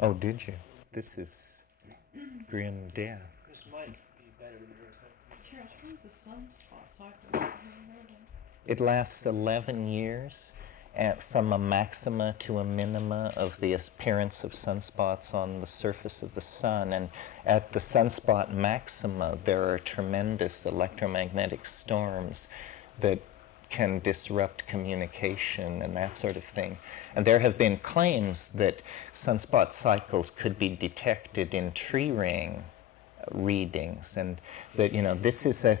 Oh, did you? This is grim death. This might be better than yours. Terence, what is the sunspot cycle? It lasts 11 years from a maxima to a minima of the appearance of sunspots on the surface of the sun. And at the sunspot maxima, there are tremendous electromagnetic storms that can disrupt communication and that sort of thing. And there have been claims that sunspot cycles could be detected in tree ring readings, and that this is a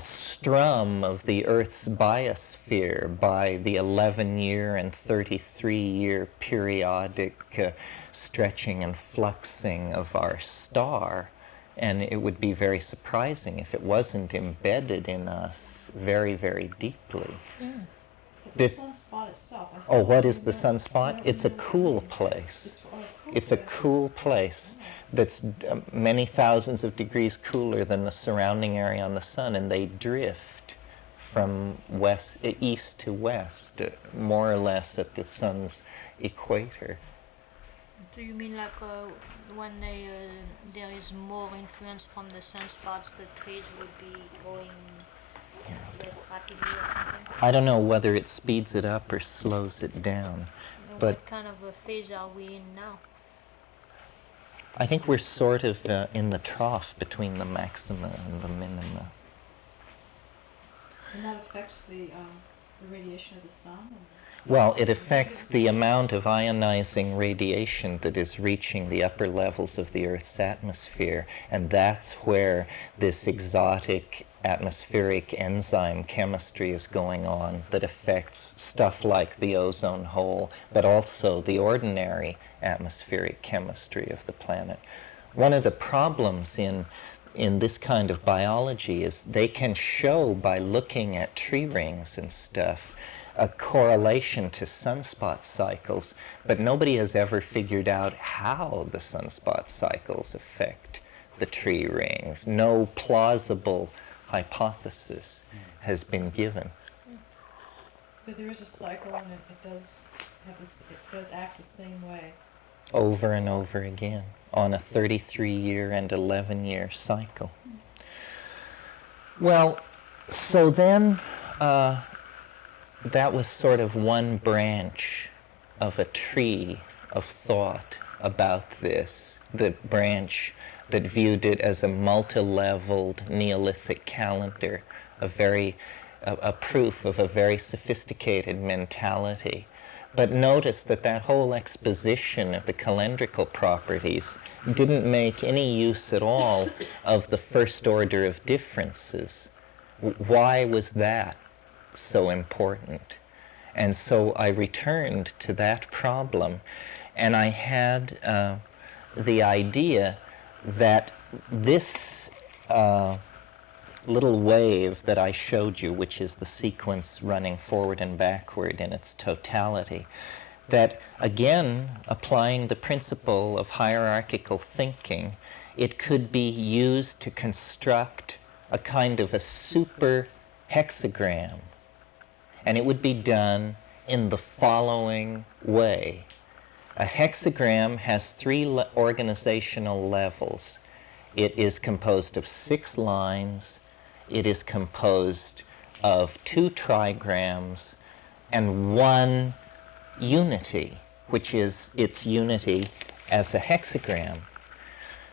strum of the Earth's biosphere by the 11-year and 33-year periodic stretching and fluxing of our star. And it would be very surprising if it wasn't embedded in us very, very deeply. The sunspot itself. Oh, what is the sunspot? It's a cool place. It's a cool place that's many thousands of degrees cooler than the surrounding area on the sun, and they drift from east to west, more or less at the sun's equator. Do you mean like when there is more influence from the sunspots, the trees would be going less rapidly or something? I don't know whether it speeds it up or slows it down. But what kind of a phase are we in now? I think we're sort of in the trough between the maxima and the minima. And that affects the radiation of the sun? Well, it affects the amount of ionizing radiation that is reaching the upper levels of the Earth's atmosphere, and that's where this exotic atmospheric enzyme chemistry is going on that affects stuff like the ozone hole, but also the ordinary atmospheric chemistry of the planet. One of the problems in this kind of biology is they can show by looking at tree rings and stuff a correlation to sunspot cycles, but nobody has ever figured out how the sunspot cycles affect the tree rings. No plausible hypothesis has been given. But there is a cycle, and it does act the same way. Over and over again on a 33-year and 11-year cycle. Well, so then that was sort of one branch of a tree of thought about this, the branch that viewed it as a multi-leveled Neolithic calendar, a proof of a very sophisticated mentality. But notice that whole exposition of the calendrical properties didn't make any use at all of the first order of differences. Why was that so important? And so I returned to that problem, and I had the idea that this little wave that I showed you, which is the sequence running forward and backward in its totality, that again, applying the principle of hierarchical thinking, it could be used to construct a kind of a super hexagram. And it would be done in the following way. A hexagram has three organizational levels. It is composed of 6 lines. It is composed of 2 trigrams and 1 unity, which is its unity as a hexagram.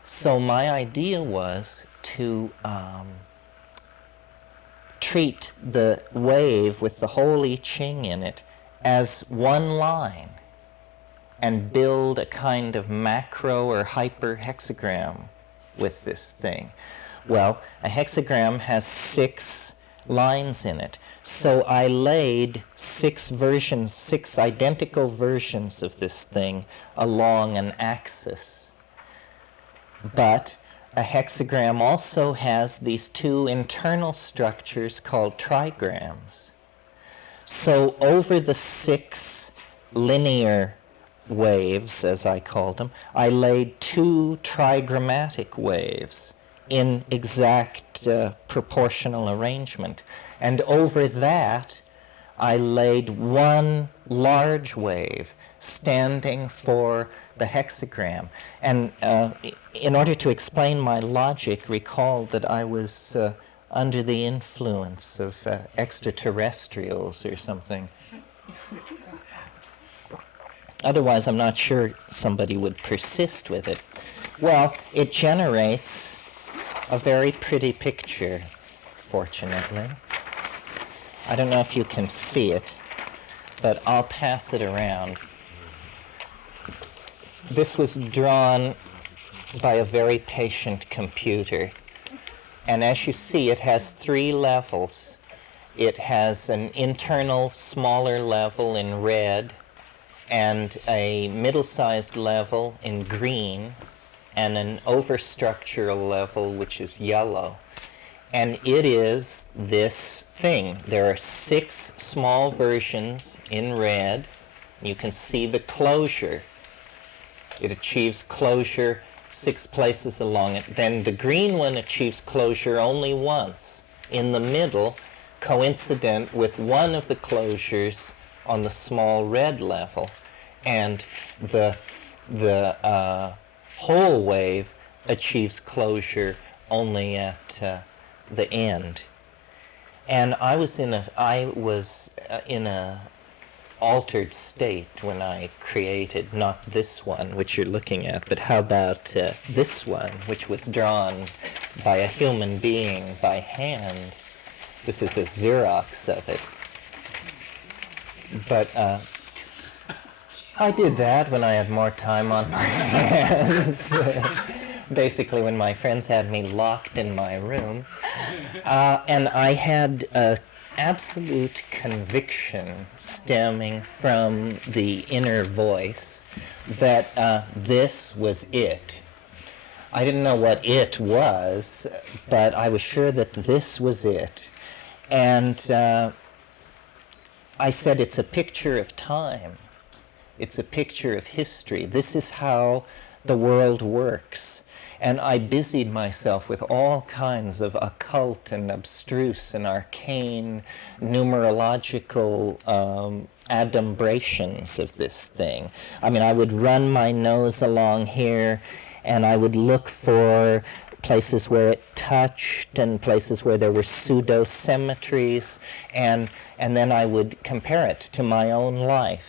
So my idea was to treat the wave with the whole I Ching in it as 1 line and build a kind of macro or hyper hexagram with this thing. Well, a hexagram has 6 lines in it. So I laid 6 identical versions of this thing along an axis. But a hexagram also has these 2 internal structures called trigrams. So over the 6 linear waves, as I called them, I laid 2 trigrammatic waves in exact proportional arrangement. And over that, I laid 1 large wave. standing for the hexagram. And in order to explain my logic, recall that I was under the influence of extraterrestrials or something. Otherwise, I'm not sure somebody would persist with it. Well, it generates a very pretty picture, fortunately. I don't know if you can see it, but I'll pass it around. This was drawn by a very patient computer. And as you see, it has 3 levels. It has an internal smaller level in red, and a middle-sized level in green, and an overstructural level which is yellow. And it is this thing. There are 6 small versions in red. You can see the closure. It achieves closure 6 places along it. Then the green one achieves closure only once, in the middle, coincident with one of the closures on the small red level. And the whole wave achieves closure only at the end. And I was in a altered state when I created not this one, which you're looking at, but how about this one, which was drawn by a human being by hand. This is a Xerox of it. But I did that when I had more time on my hands. Basically when my friends had me locked in my room. And I had absolute conviction stemming from the inner voice that this was it. I didn't know what it was, but I was sure that this was it. And I said, it's a picture of time. It's a picture of history. This is how the world works. And I busied myself with all kinds of occult and abstruse and arcane numerological adumbrations of this thing. I mean, I would run my nose along here, and I would look for places where it touched and places where there were pseudo-symmetries, and then I would compare it to my own life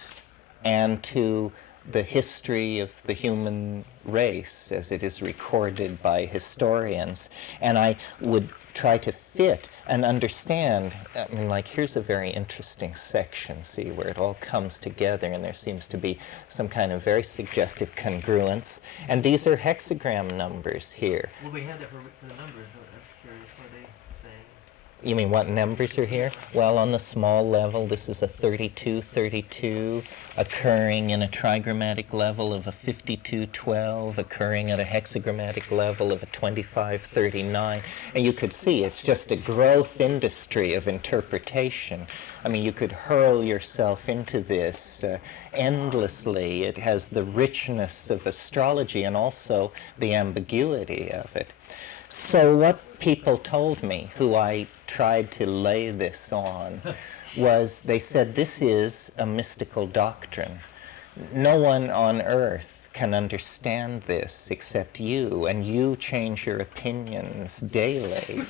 and to the history of the human race as it is recorded by historians. And I would try to fit and understand. I mean, like, here's a very interesting section, see, where it all comes together, and there seems to be some kind of very suggestive congruence. And these are hexagram numbers here. Well, we had that for the numbers. That's curious. What are they saying? You mean what numbers are here? Well, on the small level, this is a 32-32, occurring in a trigrammatic level of a 52-12, occurring at a hexagrammatic level of a 25-39. And you could see it's just a growth industry of interpretation. I mean, you could hurl yourself into this endlessly. It has the richness of astrology and also the ambiguity of it. So what people told me, who I tried to lay this on, was they said, this is a mystical doctrine. No one on earth can understand this except you, and you change your opinions daily.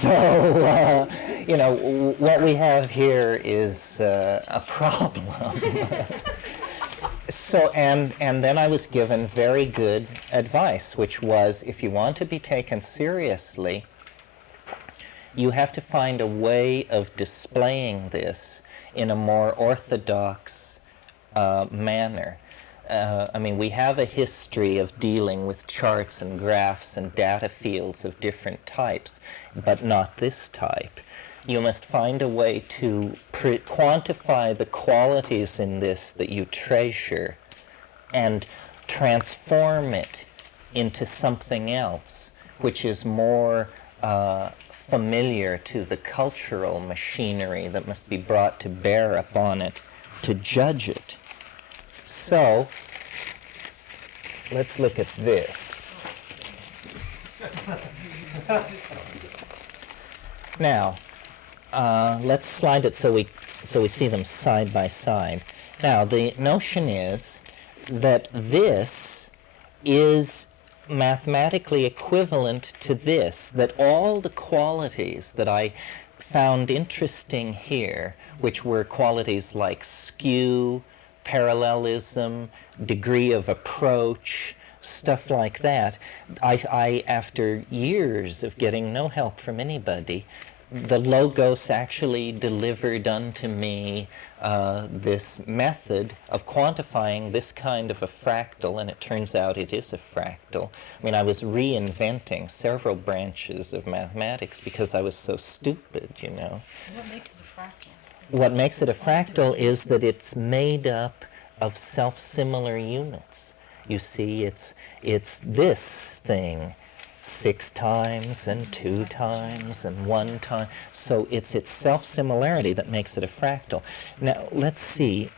So, you know, what we have here is a problem. So, and then I was given very good advice, which was, if you want to be taken seriously, you have to find a way of displaying this in a more orthodox manner. I mean, we have a history of dealing with charts and graphs and data fields of different types, but not this type. You must find a way to quantify the qualities in this that you treasure and transform it into something else, which is more familiar to the cultural machinery that must be brought to bear upon it to judge it. So, let's look at this. Now, let's slide it so we see them side by side. Now, the notion is that this is mathematically equivalent to this, that all the qualities that I found interesting here, which were qualities like skew, parallelism, degree of approach, stuff like that, I after years of getting no help from anybody, the Logos actually delivered unto me this method of quantifying this kind of a fractal, and it turns out it is a fractal. I mean, I was reinventing several branches of mathematics because I was so stupid, you know. What makes it a fractal? What makes it a fractal is that it's made up of self-similar units. You see, it's this thing 6 times and 2 times and 1 time. So it's its self-similarity that makes it a fractal. Now, let's see.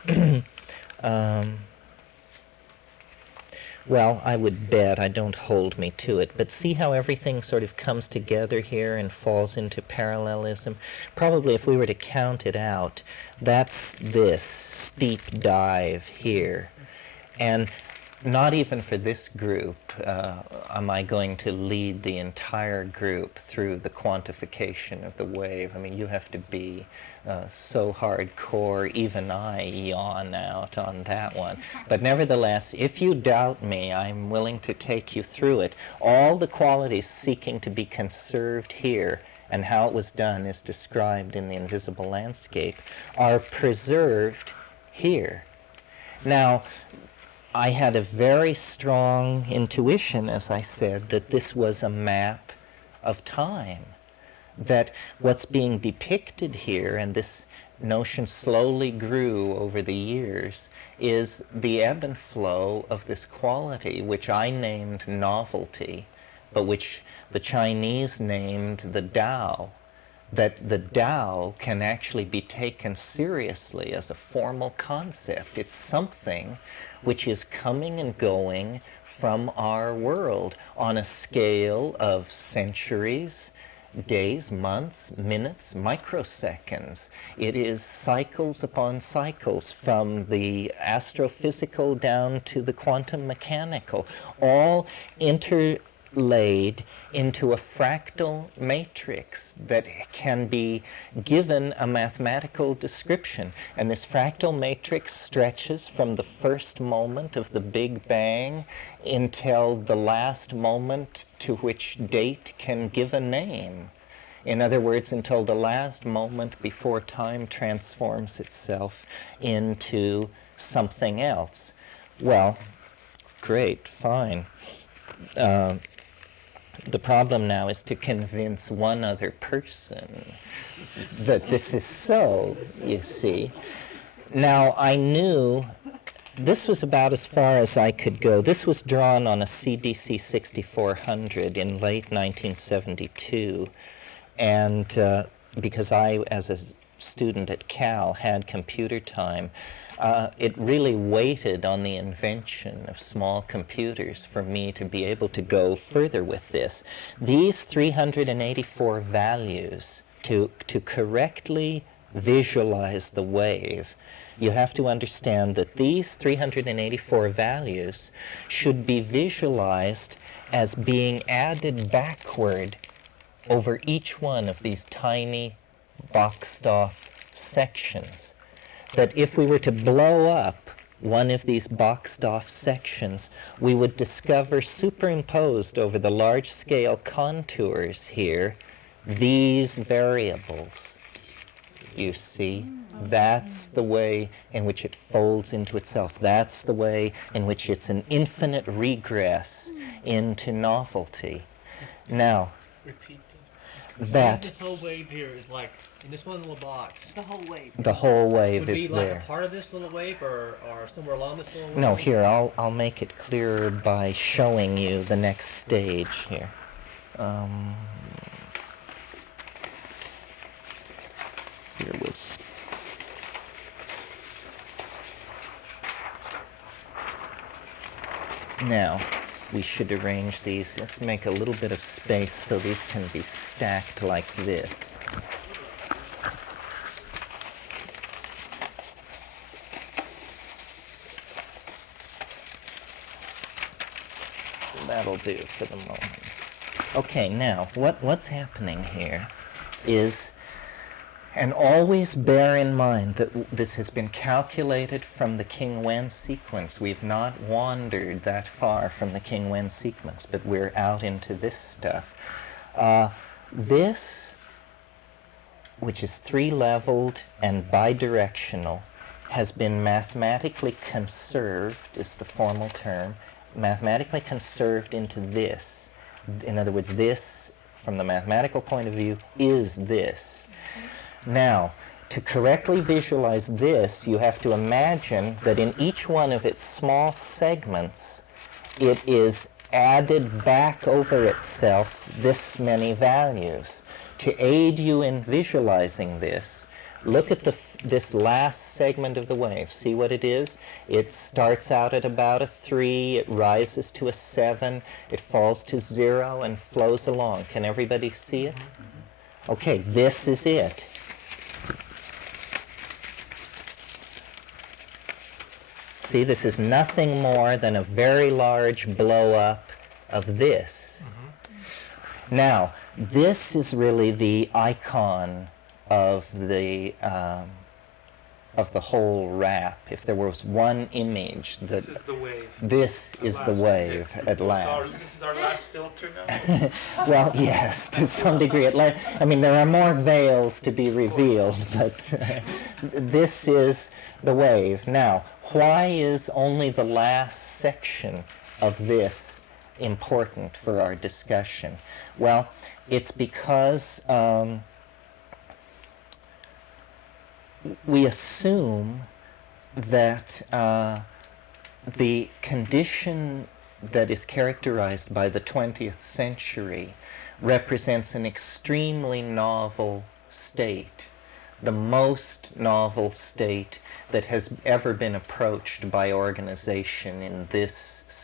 Well, I would bet, I don't hold me to it, but see how everything sort of comes together here and falls into parallelism? Probably if we were to count it out, that's this steep dive here. And not even for this group am I going to lead the entire group through the quantification of the wave. I mean, you have to be so hardcore, even I yawn out on that one. But nevertheless, if you doubt me, I'm willing to take you through it. All the qualities seeking to be conserved here, and how it was done is described in the invisible landscape, are preserved here. Now, I had a very strong intuition, as I said, that this was a map of time, that what's being depicted here, and this notion slowly grew over the years, is the ebb and flow of this quality, which I named novelty, but which the Chinese named the TAO, that the TAO can actually be taken seriously as a formal concept. It's something which is coming and going from our world on a scale of centuries, days, months, minutes, microseconds. It is cycles upon cycles, from the astrophysical down to the quantum mechanical, all interlaid into a fractal matrix that can be given a mathematical description. And this fractal matrix stretches from the first moment of the Big Bang until the last moment to which date can give a name. In other words, until the last moment before time transforms itself into something else. Well, great, fine. The problem now is to convince one other person that this is so, you see. Now, I knew this was about as far as I could go. This was drawn on a CDC 6400 in late 1972. And because I, as a student at Cal, had computer time, it really waited on the invention of small computers for me to be able to go further with this. These 384 values, to correctly visualize the wave, you have to understand that these 384 values should be visualized as being added backward over each one of these tiny boxed off sections. That if we were to blow up one of these boxed off sections, we would discover superimposed over the large scale contours here these variables. You see, that's the way in which it folds into itself. That's the way in which it's an infinite regress into novelty. Now, Repeat that this whole wave here is like in this one little box. The whole wave. the whole wave Would is be like there. a part of this little wave, or somewhere along this little wave? No, here, I'll make it clearer by showing you the next stage here. Here was... Now, we should arrange these. Let's make a little bit of space so these can be stacked like this. that'll do for the moment. Okay, now, what's happening here is, and always bear in mind that this has been calculated from the King-Wen sequence. We've not wandered that far from the King-Wen sequence, but we're out into this stuff. This, which is three-leveled and bidirectional, has been mathematically conserved, is the formal term, mathematically conserved into this. In other words, this, from the mathematical point of view, is this. Now, to correctly visualize this, you have to imagine that in each one of its small segments, it is added back over itself this many values. To aid you in visualizing this, look at this last segment of the wave. See what it is? It starts out at about a 3, it rises to a 7, it falls to 0, and flows along. Can everybody see it? Okay, this is it. See, this is nothing more than a very large blow-up of this. Now, this is really the icon of the whole rap. If there was one image that... This is the wave. This is the wave, at last. This is our last filter now? Well, yes, to some degree. I mean, there are more veils to be revealed, but this is the wave. Now, why is only the last section of this important for our discussion? Well, it's because we assume that the condition that is characterized by the 20th century represents an extremely novel state, the most novel state that has ever been approached by organization in this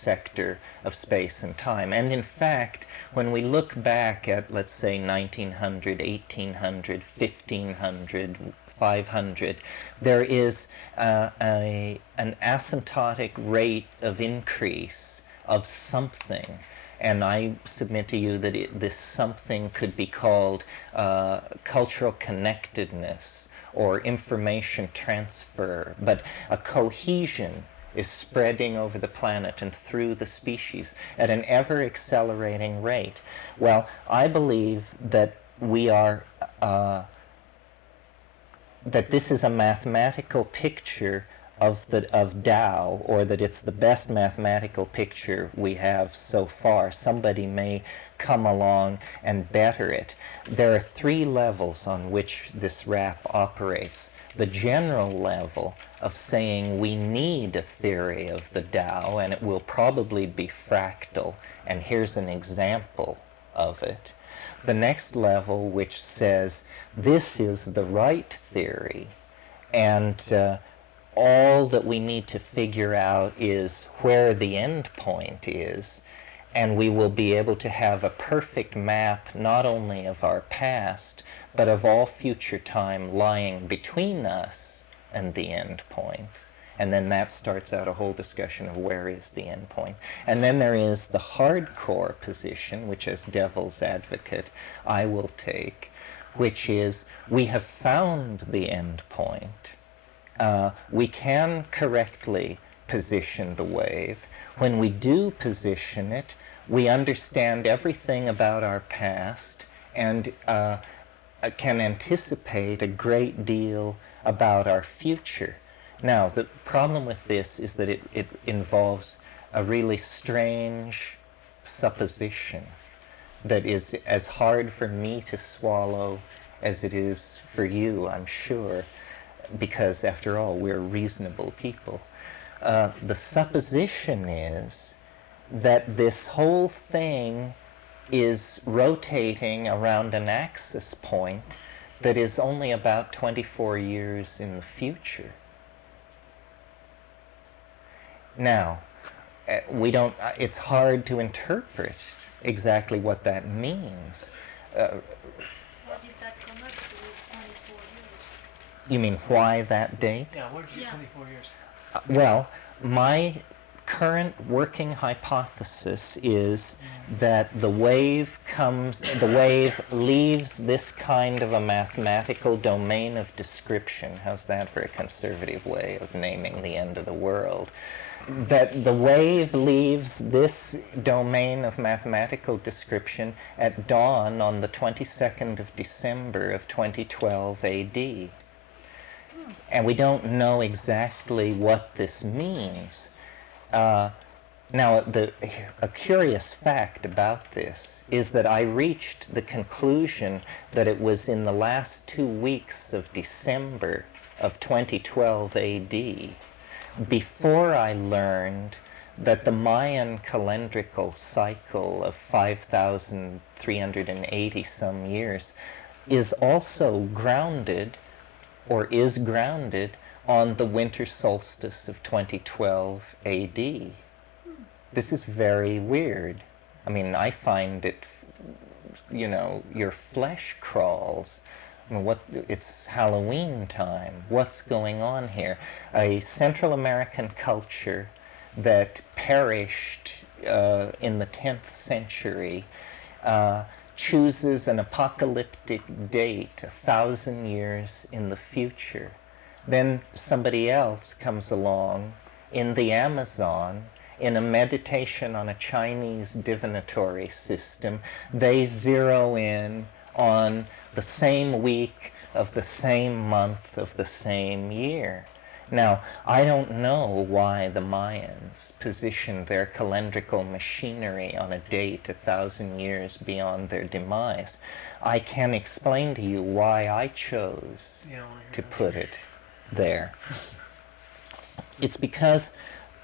sector of space and time. And in fact, when we look back at, let's say, 1900, 1800, 1500, 500, there is an asymptotic rate of increase of something. And I submit to you that this something could be called cultural connectedness or information transfer, but a cohesion is spreading over the planet and through the species at an ever-accelerating rate. Well, I believe that we are, that this is a mathematical picture of TAO, or that it's the best mathematical picture we have so far. Somebody may come along and better it. There are 3 levels on which this rap operates. The general level of saying we need a theory of the TAO, and it will probably be fractal, and here's an example of it. The next level, which says this is the right theory, and all that we need to figure out is where the end point is, and we will be able to have a perfect map not only of our past, but of all future time lying between us and the end point. And then that starts out a whole discussion of where is the end point. And then there is the hardcore position, which as devil's advocate I will take, which is we have found the end point. We can correctly position the wave. When we do position it, we understand everything about our past and can anticipate a great deal about our future. Now, the problem with this is that it involves a really strange supposition that is as hard for me to swallow as it is for you, I'm sure, because after all, we're reasonable people. The supposition is that this whole thing is rotating around an axis point that is only about 24 years in the future. Now, it's hard to interpret exactly what that means. What did that come up to 24 years? You mean why that date? Yeah, where did you get 24 years? Well, my current working hypothesis is that the wave leaves this kind of a mathematical domain of description. How's that for a conservative way of naming the end of the world? That the wave leaves this domain of mathematical description at dawn on the 22nd of December of 2012 AD. And we don't know exactly what this means. Now, a curious fact about this is that I reached the conclusion that it was in the last 2 weeks of December of 2012 AD before I learned that the Mayan calendrical cycle of 5,380 some years is also grounded, or is grounded, on the winter solstice of 2012 AD. This is very weird. I mean, I find it, your flesh crawls. I mean, it's Halloween time. What's going on here? A Central American culture that perished in the 10th century chooses an apocalyptic date 1,000 years in the future. Then somebody else comes along in the Amazon in a meditation on a Chinese divinatory system. They zero in on the same week of the same month of the same year. Now, I don't know why the Mayans positioned their calendrical machinery on a date 1,000 years beyond their demise. I can explain to you why I chose to put it there. It's because,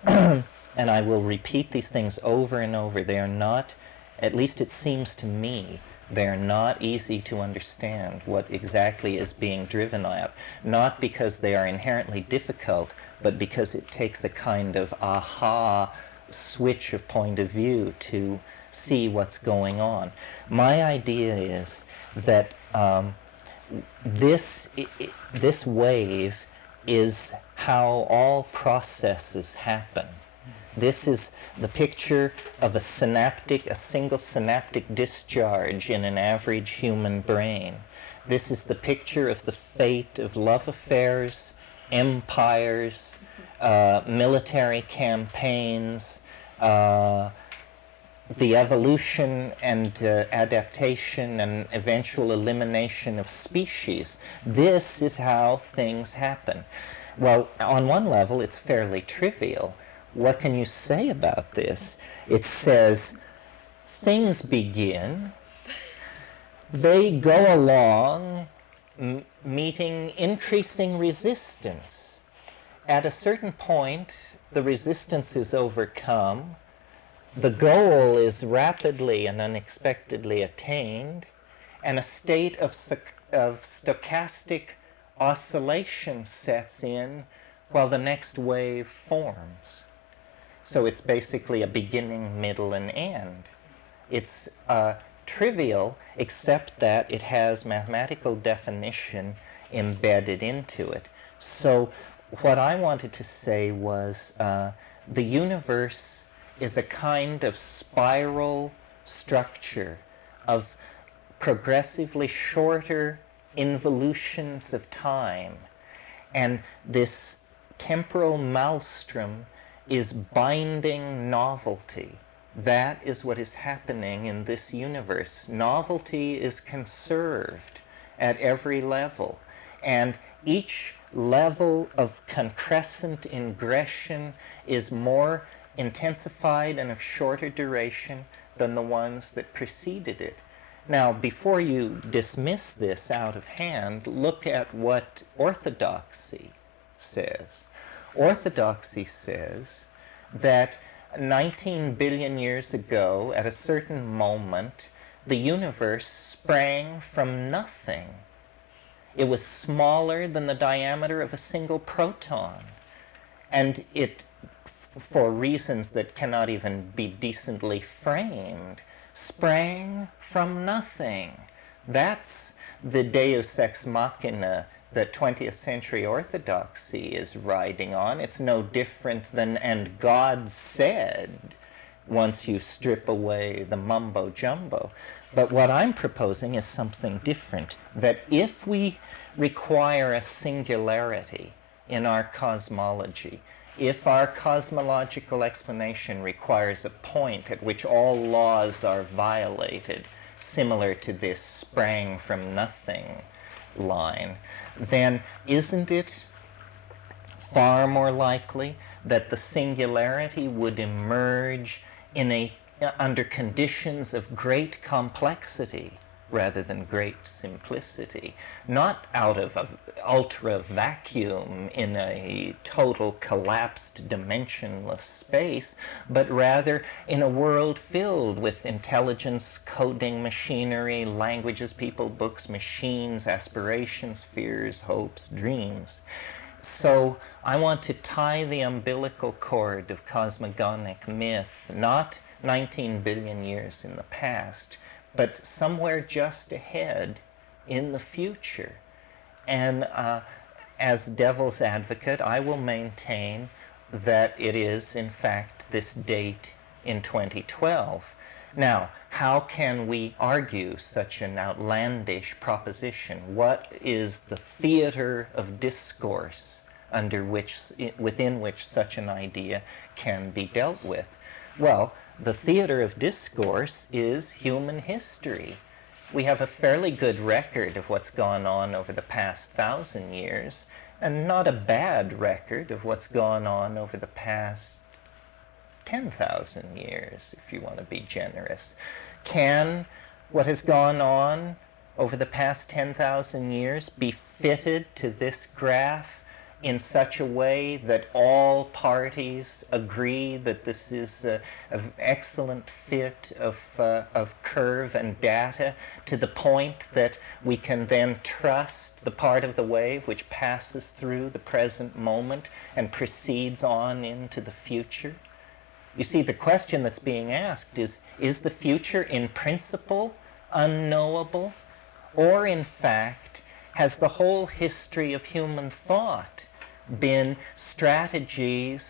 and I will repeat these things over and over, they are not, at least it seems to me, they are not easy to understand what exactly is being driven at, not because they are inherently difficult, but because it takes a kind of aha switch of point of view to see what's going on. My idea is that this wave is how all processes happen. This is the picture of a single synaptic discharge in an average human brain. This is the picture of the fate of love affairs, empires, military campaigns, the evolution and adaptation and eventual elimination of species. This is how things happen. Well, on one level, it's fairly trivial. What can you say about this? It says, things begin, they go along meeting increasing resistance. At a certain point, the resistance is overcome, the goal is rapidly and unexpectedly attained, and a state of stochastic oscillation sets in while the next wave forms. So it's basically a beginning, middle, and end. It's trivial, except that it has mathematical definition embedded into it. So what I wanted to say was the universe is a kind of spiral structure of progressively shorter involutions of time. And this temporal maelstrom is binding novelty. That is what is happening in this universe. Novelty is conserved at every level, and each level of concrescent ingression is more intensified and of shorter duration than the ones that preceded it. Now, before you dismiss this out of hand, look at what orthodoxy says. Orthodoxy says that 19 billion years ago, at a certain moment, the universe sprang from nothing. It was smaller than the diameter of a single proton, and it, for reasons that cannot even be decently framed, sprang from nothing. That's the Deus ex machina that 20th century orthodoxy is riding on. It's no different than, and God said, once you strip away the mumbo jumbo. But what I'm proposing is something different, that if we require a singularity in our cosmology, if our cosmological explanation requires a point at which all laws are violated, similar to this sprang from nothing line, then isn't it far more likely that the singularity would emerge under conditions of great complexity rather than great simplicity, not out of an ultra vacuum in a total collapsed dimensionless space, but rather in a world filled with intelligence, coding, machinery, languages, people, books, machines, aspirations, fears, hopes, dreams. So I want to tie the umbilical cord of cosmogonic myth, not 19 billion years in the past, but somewhere just ahead in the future. And as devil's advocate, I will maintain that it is, in fact, this date in 2012. Now, how can we argue such an outlandish proposition? What is the theater of discourse within which such an idea can be dealt with? Well, the theater of discourse is human history. We have a fairly good record of what's gone on over the past 1,000 years, and not a bad record of what's gone on over the past 10,000 years, if you want to be generous. Can what has gone on over the past 10,000 years be fitted to this graph in such a way that all parties agree that this is an excellent fit of curve and data, to the point that we can then trust the part of the wave which passes through the present moment and proceeds on into the future? You see, the question that's being asked is the future in principle unknowable? Or in fact, has the whole history of human thought been strategies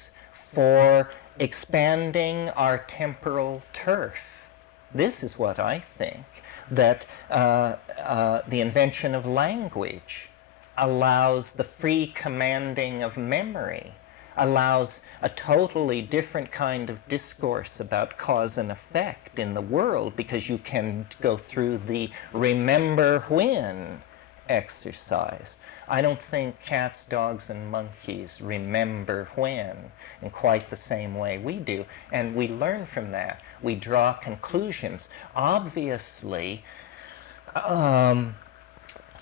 for expanding our temporal turf? This is what I think, that the invention of language allows the free commanding of memory, allows a totally different kind of discourse about cause and effect in the world, because you can go through the remember when exercise. I don't think cats, dogs, and monkeys remember when in quite the same way we do, and we learn from that. We draw conclusions. Obviously,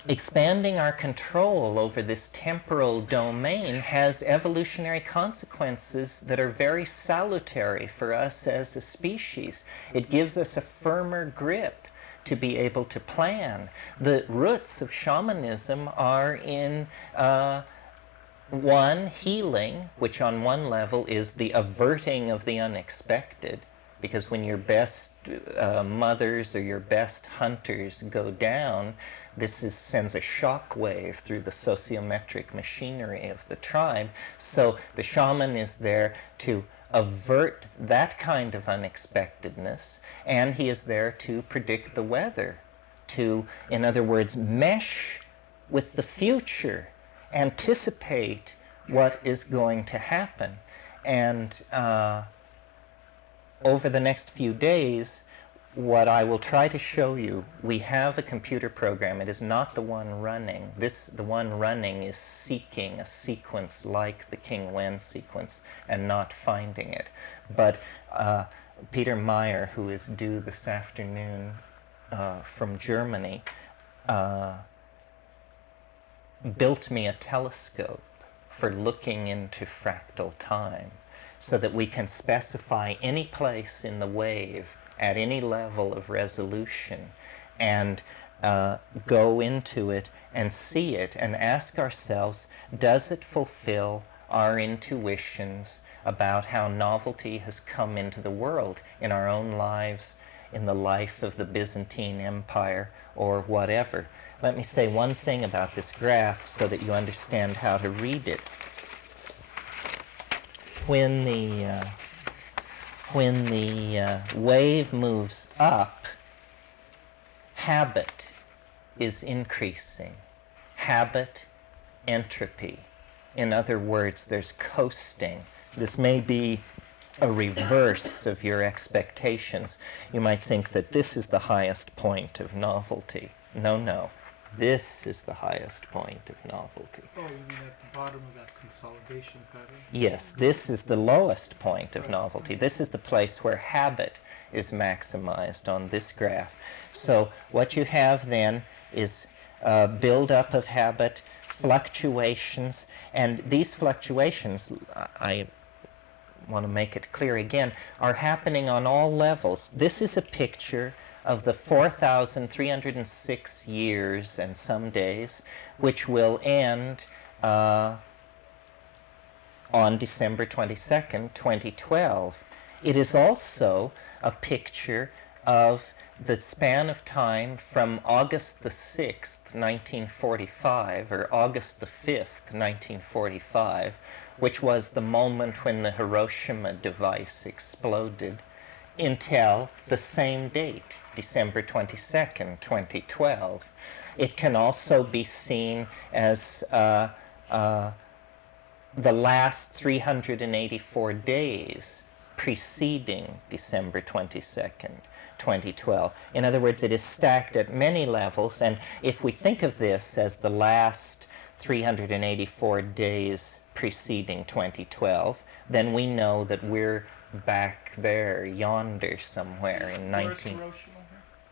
expanding our control over this temporal domain has evolutionary consequences that are very salutary for us as a species. It gives us a firmer grip to be able to plan. The roots of shamanism are in one, healing, which on one level is the averting of the unexpected, because when your best mothers or your best hunters go down, sends a shock wave through the sociometric machinery of the tribe. So the shaman is there to avert that kind of unexpectedness, and he is there to predict the weather, to, in other words, mesh with the future, anticipate what is going to happen. And over the next few days, what I will try to show you, we have a computer program. It is not the one running. The one running is seeking a sequence like the King Wen sequence and not finding it. But Peter Meyer, who is due this afternoon from Germany, built me a telescope for looking into fractal time, so that we can specify any place in the wave at any level of resolution and go into it and see it and ask ourselves, does it fulfill our intuitions about how novelty has come into the world, in our own lives, in the life of the Byzantine Empire, or whatever? let me say one thing about this graph so that you understand how to read it. When the wave moves up, habit is increasing. Habit, entropy. In other words, there's coasting. This may be a reverse of your expectations. You might think that this is the highest point of novelty. No. This is the highest point of novelty. Oh, you mean at the bottom of that consolidation pattern? Yes, this is the lowest point of novelty. This is the place where habit is maximized on this graph. So what you have then is build-up of habit, fluctuations, and these fluctuations, I want to make it clear again, are happening on all levels. This is a picture of the 4,306 years and some days, which will end on December 22nd, 2012. It is also a picture of the span of time from August the 6th, 1945, or August the 5th, 1945, which was the moment when the Hiroshima device exploded, until the same date, December 22nd, 2012. It can also be seen as the last 384 days preceding December 22nd, 2012. In other words, it is stacked at many levels, and if we think of this as the last 384 days preceding 2012, then we know that we're back there, yonder somewhere in Where's Hiroshima here?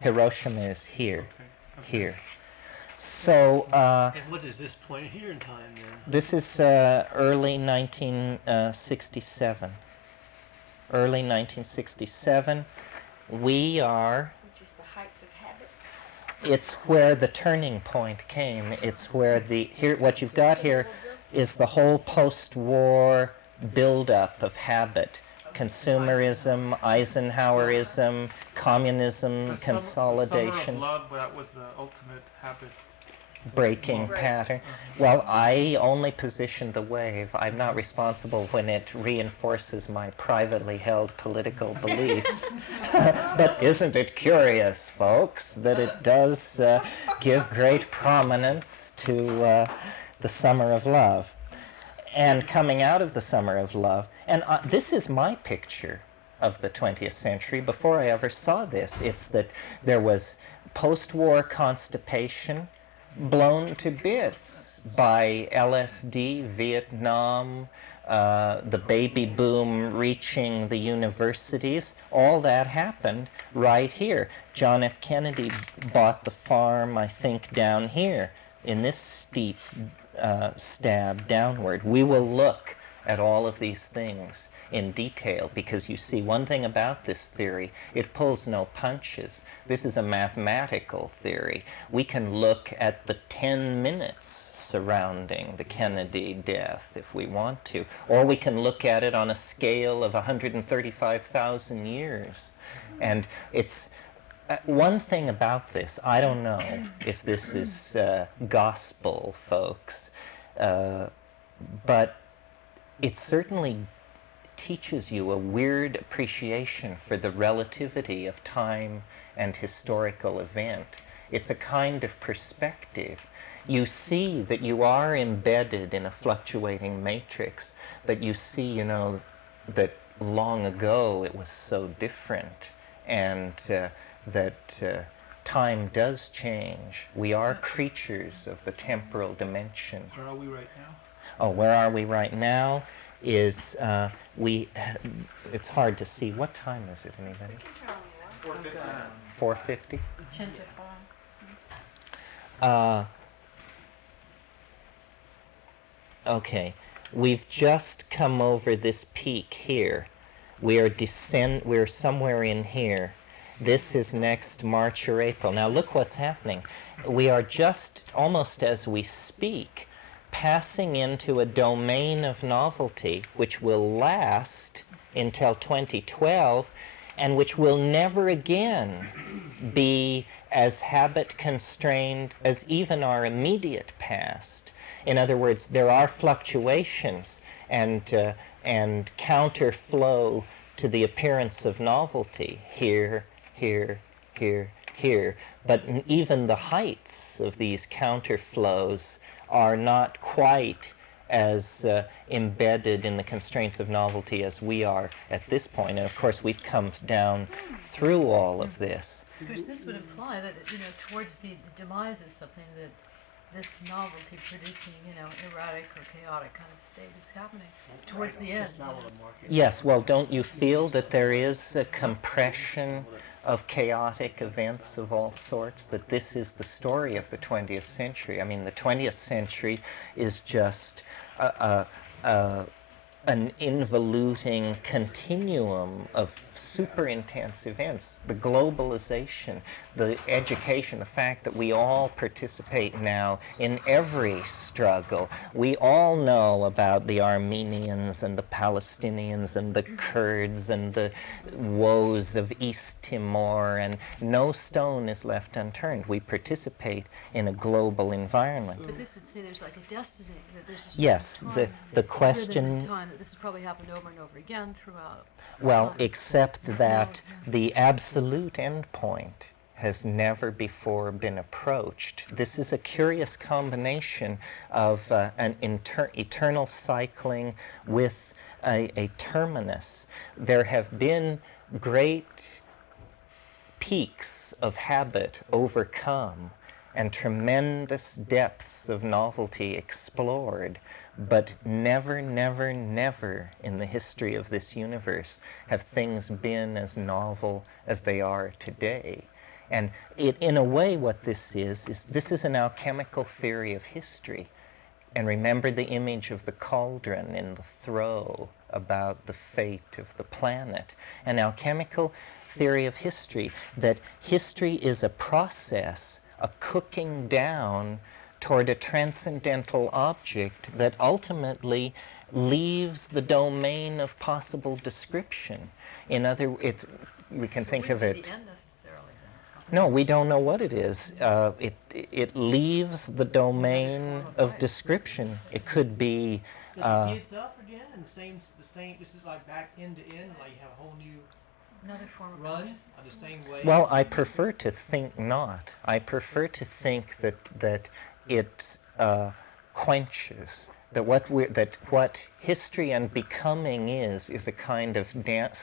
Hiroshima is here, Okay. here. So And what is this point here in time then? this is early 1967. Early 1967. We are. Which is the height of habit. It's where the turning point came. It's where what you've got here is the whole post-war buildup of habit. Consumerism, Eisenhowerism, communism, consolidation. The summer of love, that was the ultimate habit. Breaking pattern. Well, I only position the wave. I'm not responsible when it reinforces my privately held political beliefs. But isn't it curious, folks, that it does give great prominence to the summer of love? And coming out of the summer of love, and this is my picture of the 20th century before I ever saw this. It's that there was post-war constipation, blown to bits by LSD, Vietnam, the baby boom reaching the universities. All that happened right here. John F. Kennedy bought the farm, I think, down here in this steep stab downward. We will look at all of these things in detail because you see one thing about this theory, it pulls no punches. This is a mathematical theory. We can look at the 10 minutes surrounding the Kennedy death if we want to, or we can look at it on a scale of 135,000 years. And it's one thing about this, I don't know if this is gospel, folks, but it certainly teaches you a weird appreciation for the relativity of time and historical event. It's a kind of perspective. You see that you are embedded in a fluctuating matrix, but you see, that long ago it was so different, and that time does change. We are creatures of the temporal dimension. Where are we right now? Oh, where are we right now is, it's hard to see. What time is it, anybody? 4:50? Okay, we've just come over this peak here. We're somewhere in here. This is next March or April. Now look what's happening. We are just, almost as we speak, passing into a domain of novelty which will last until 2012 and which will never again be as habit constrained as even our immediate past. In other words, there are fluctuations and counterflow to the appearance of novelty here, here, here, here. But even the heights of these counterflows are not quite as embedded in the constraints of novelty as we are at this point. And of course, we've come down through all of this. Of course, this would imply that, towards the demise of something, that this novelty producing, erratic or chaotic kind of state is happening towards the end. Yes, well, don't you feel that there is a compression of chaotic events of all sorts, that this is the story of the 20th century? I mean, the 20th century is just an involuting continuum of super intense events. The globalization, the education, the fact that we all participate now in every struggle. We all know about the Armenians and the Palestinians and the Kurds and the woes of East Timor, and no stone is left unturned. We participate in a global environment. But this would say there's like a destiny, that there's a Yes, certain the time, question... time, that this has probably happened over and over again throughout. Well, time. except that the absolute endpoint has never before been approached. This is a curious combination of an eternal cycling with a terminus. There have been great peaks of habit overcome and tremendous depths of novelty explored, but never, never, never in the history of this universe have things been as novel as they are today. And in a way, what this is an alchemical theory of history. And remember the image of the cauldron in the throw about the fate of the planet. An alchemical theory of history, that history is a process, a cooking down toward a transcendental object that ultimately leaves the domain of possible description. In other words, we can think of it... The end necessarily, then, No, we don't know what it is. It leaves the domain of description. It could be... Does it get up again and the same, this is like back end to end, like you have a whole new another form of run consciousness. the same way? Well, I prefer to think not. I prefer to think that it quenches, that what history and becoming is a kind of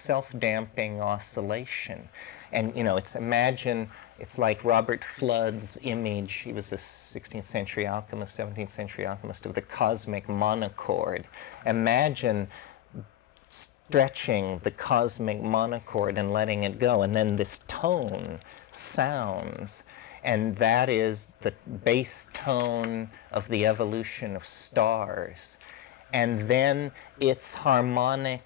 self-damping oscillation. And it's like Robert Flood's image. He was a 16th century alchemist, 17th century alchemist, of the cosmic monochord. Imagine stretching the cosmic monochord and letting it go, and then this tone sounds, and that is the base tone of the evolution of stars. And then its harmonic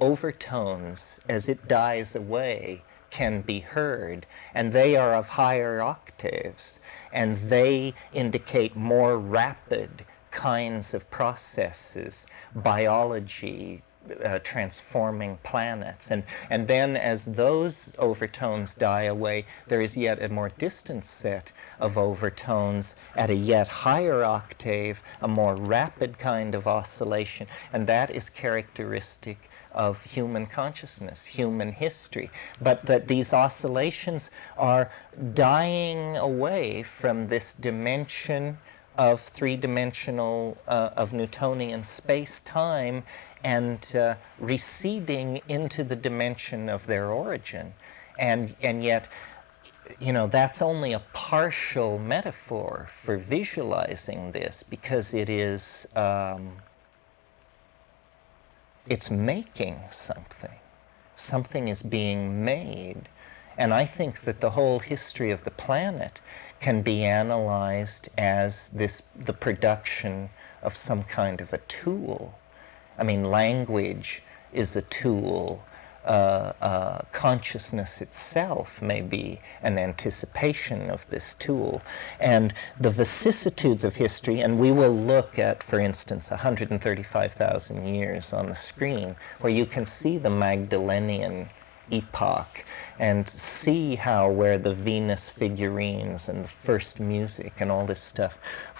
overtones, as it dies away, can be heard, and they are of higher octaves, and they indicate more rapid kinds of processes, biology, transforming planets. And then as those overtones die away, there is yet a more distant set of overtones at a yet higher octave, a more rapid kind of oscillation, and that is characteristic of human consciousness, human history. But that these oscillations are dying away from this dimension of three-dimensional, of Newtonian space-time, and receding into the dimension of their origin. And yet, that's only a partial metaphor for visualizing this, because it is, it's making something. Something is being made. And I think that the whole history of the planet can be analyzed as the production of some kind of a tool. I mean, language is a tool. Consciousness itself may be an anticipation of this tool. And the vicissitudes of history, and we will look at, for instance, 135,000 years on the screen, where you can see the Magdalenian epoch, and see how where the Venus figurines and the first music and all this stuff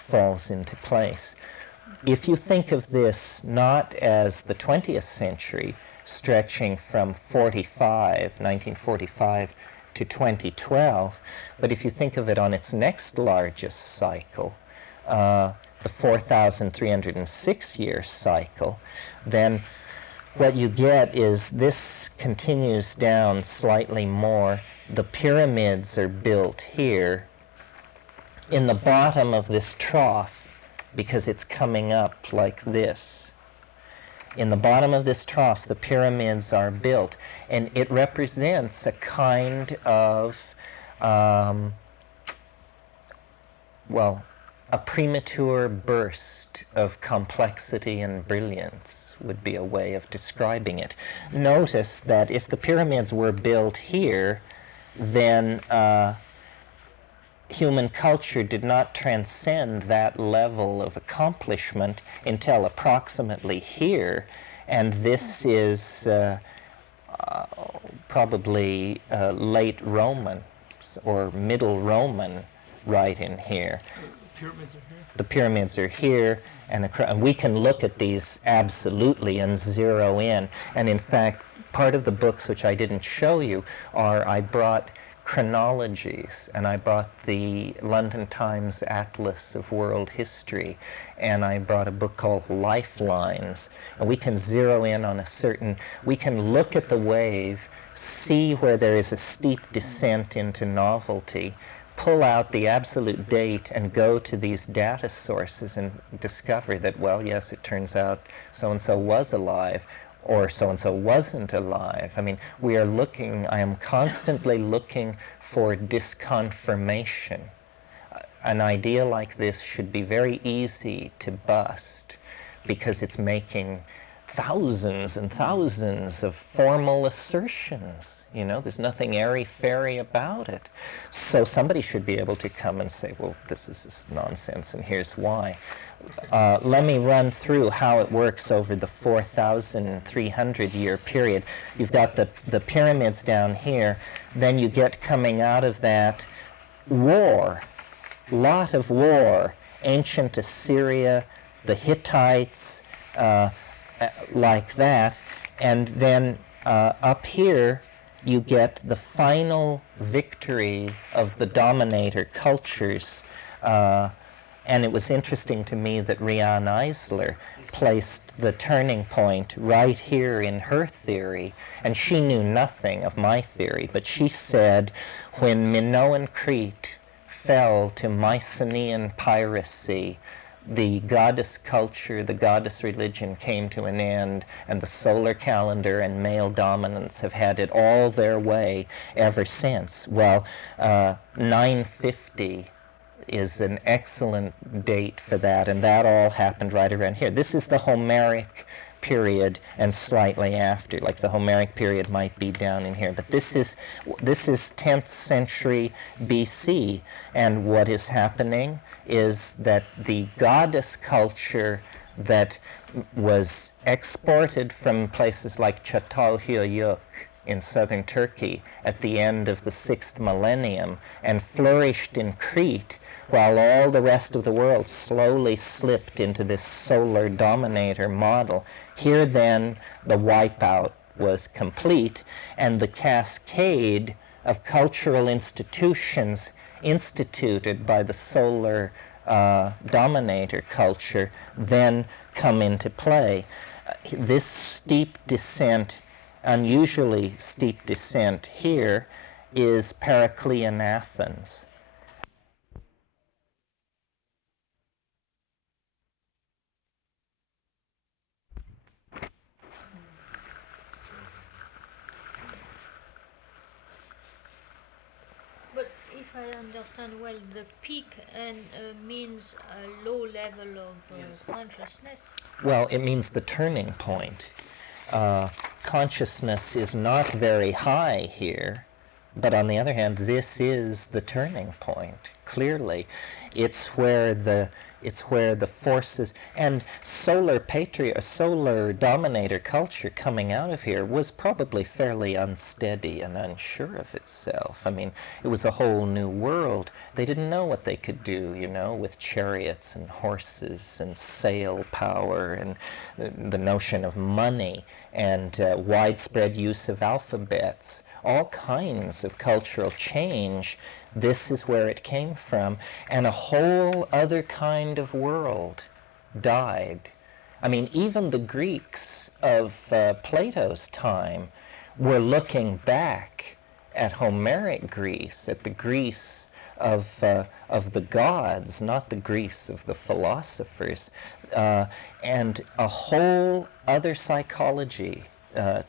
falls into place. If you think of this not as the 20th century stretching from 1945 to 2012, but if you think of it on its next largest cycle, the 4,306 year cycle, then what you get is this continues down slightly more. The pyramids are built here in the bottom of this trough because it's coming up like this. In the bottom of this trough, the pyramids are built, and it represents a kind of, a premature burst of complexity and brilliance would be a way of describing it. Notice that if the pyramids were built here, then human culture did not transcend that level of accomplishment until approximately here, and this is probably late Roman or Middle Roman right in here. Pyramids are here? The pyramids are here, and we can look at these absolutely and zero in. And in fact, part of the books which I didn't show you are I brought chronologies, and I brought the London Times Atlas of World History, and I brought a book called Lifelines, and we can zero in on we can look at the wave, see where there is a steep descent into novelty, pull out the absolute date and go to these data sources and discover that, well, yes, it turns out so-and-so was alive, or so-and-so wasn't alive. I mean, I am constantly looking for disconfirmation. An idea like this should be very easy to bust because it's making thousands and thousands of formal assertions. You know, there's nothing airy-fairy about it. So somebody should be able to come and say, well, this is just nonsense, and here's why. Let me run through how it works over the 4,300-year period. You've got the pyramids down here. Then you get coming out of that war, lot of war. Ancient Assyria, the Hittites, like that. And then up here, you get the final victory of the dominator cultures. And it was interesting to me that Riane Eisler placed the turning point right here in her theory, and she knew nothing of my theory, but she said when Minoan Crete fell to Mycenaean piracy, the goddess culture, the goddess religion came to an end, and the solar calendar and male dominance have had it all their way ever since. Well, 950 is an excellent date for that, and that all happened right around here. This is the Homeric period and slightly after, like the Homeric period might be down in here, but this is 10th century BC, and what is happening is that the goddess culture that was exported from places like Çatalhöyük in southern Turkey at the end of the 6th millennium and flourished in Crete, while all the rest of the world slowly slipped into this solar dominator model. Here then the wipeout was complete, and the cascade of cultural institutions instituted by the solar dominator culture then come into play. This steep descent, unusually steep descent here, is Periclean Athens. If I understand well, the peak means a low level of consciousness. Well, it means the turning point. Consciousness is not very high here, but on the other hand, this is the turning point, clearly. It's where the It's where the forces and solar dominator culture coming out of here was probably fairly unsteady and unsure of itself. I mean, it was a whole new world. They didn't know what they could do, with chariots and horses and sail power and the notion of money and widespread use of alphabets, all kinds of cultural change. This is where it came from, and a whole other kind of world died. I mean, even the Greeks of Plato's time were looking back at Homeric Greece, at the Greece of the gods, not the Greece of the philosophers, and a whole other psychology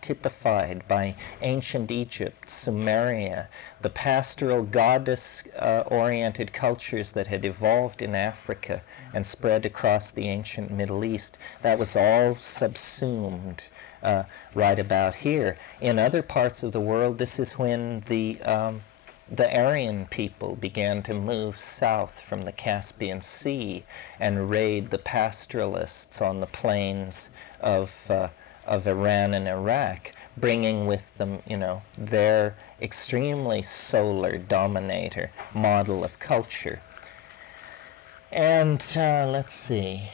typified by ancient Egypt, Sumeria, the pastoral goddess-oriented cultures that had evolved in Africa and spread across the ancient Middle East. That was all subsumed right about here. In other parts of the world, this is when the Aryan people began to move south from the Caspian Sea and raid the pastoralists on the plains of Iran and Iraq, bringing with them, their extremely solar dominator model of culture. And let's see.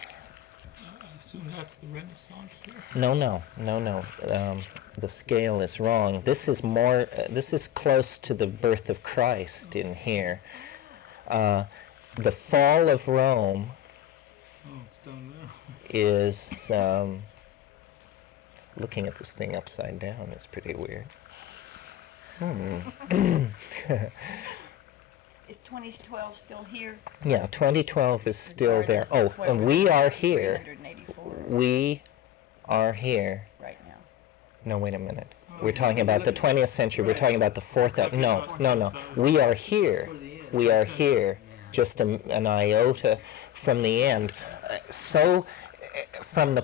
I assume that's the Renaissance here? No. The scale is wrong. This is more. This is close to the birth of Christ in here. The fall of Rome it's down there. is. Looking at this thing upside down is pretty weird. Is 2012 still here? Yeah, 2012 is still there. Oh, and we are here. 384 We are here. right now. No, wait a minute. We're talking about the 20th century. We're talking about the 4th. No. We are here. We are here. Just an iota from the end. So, from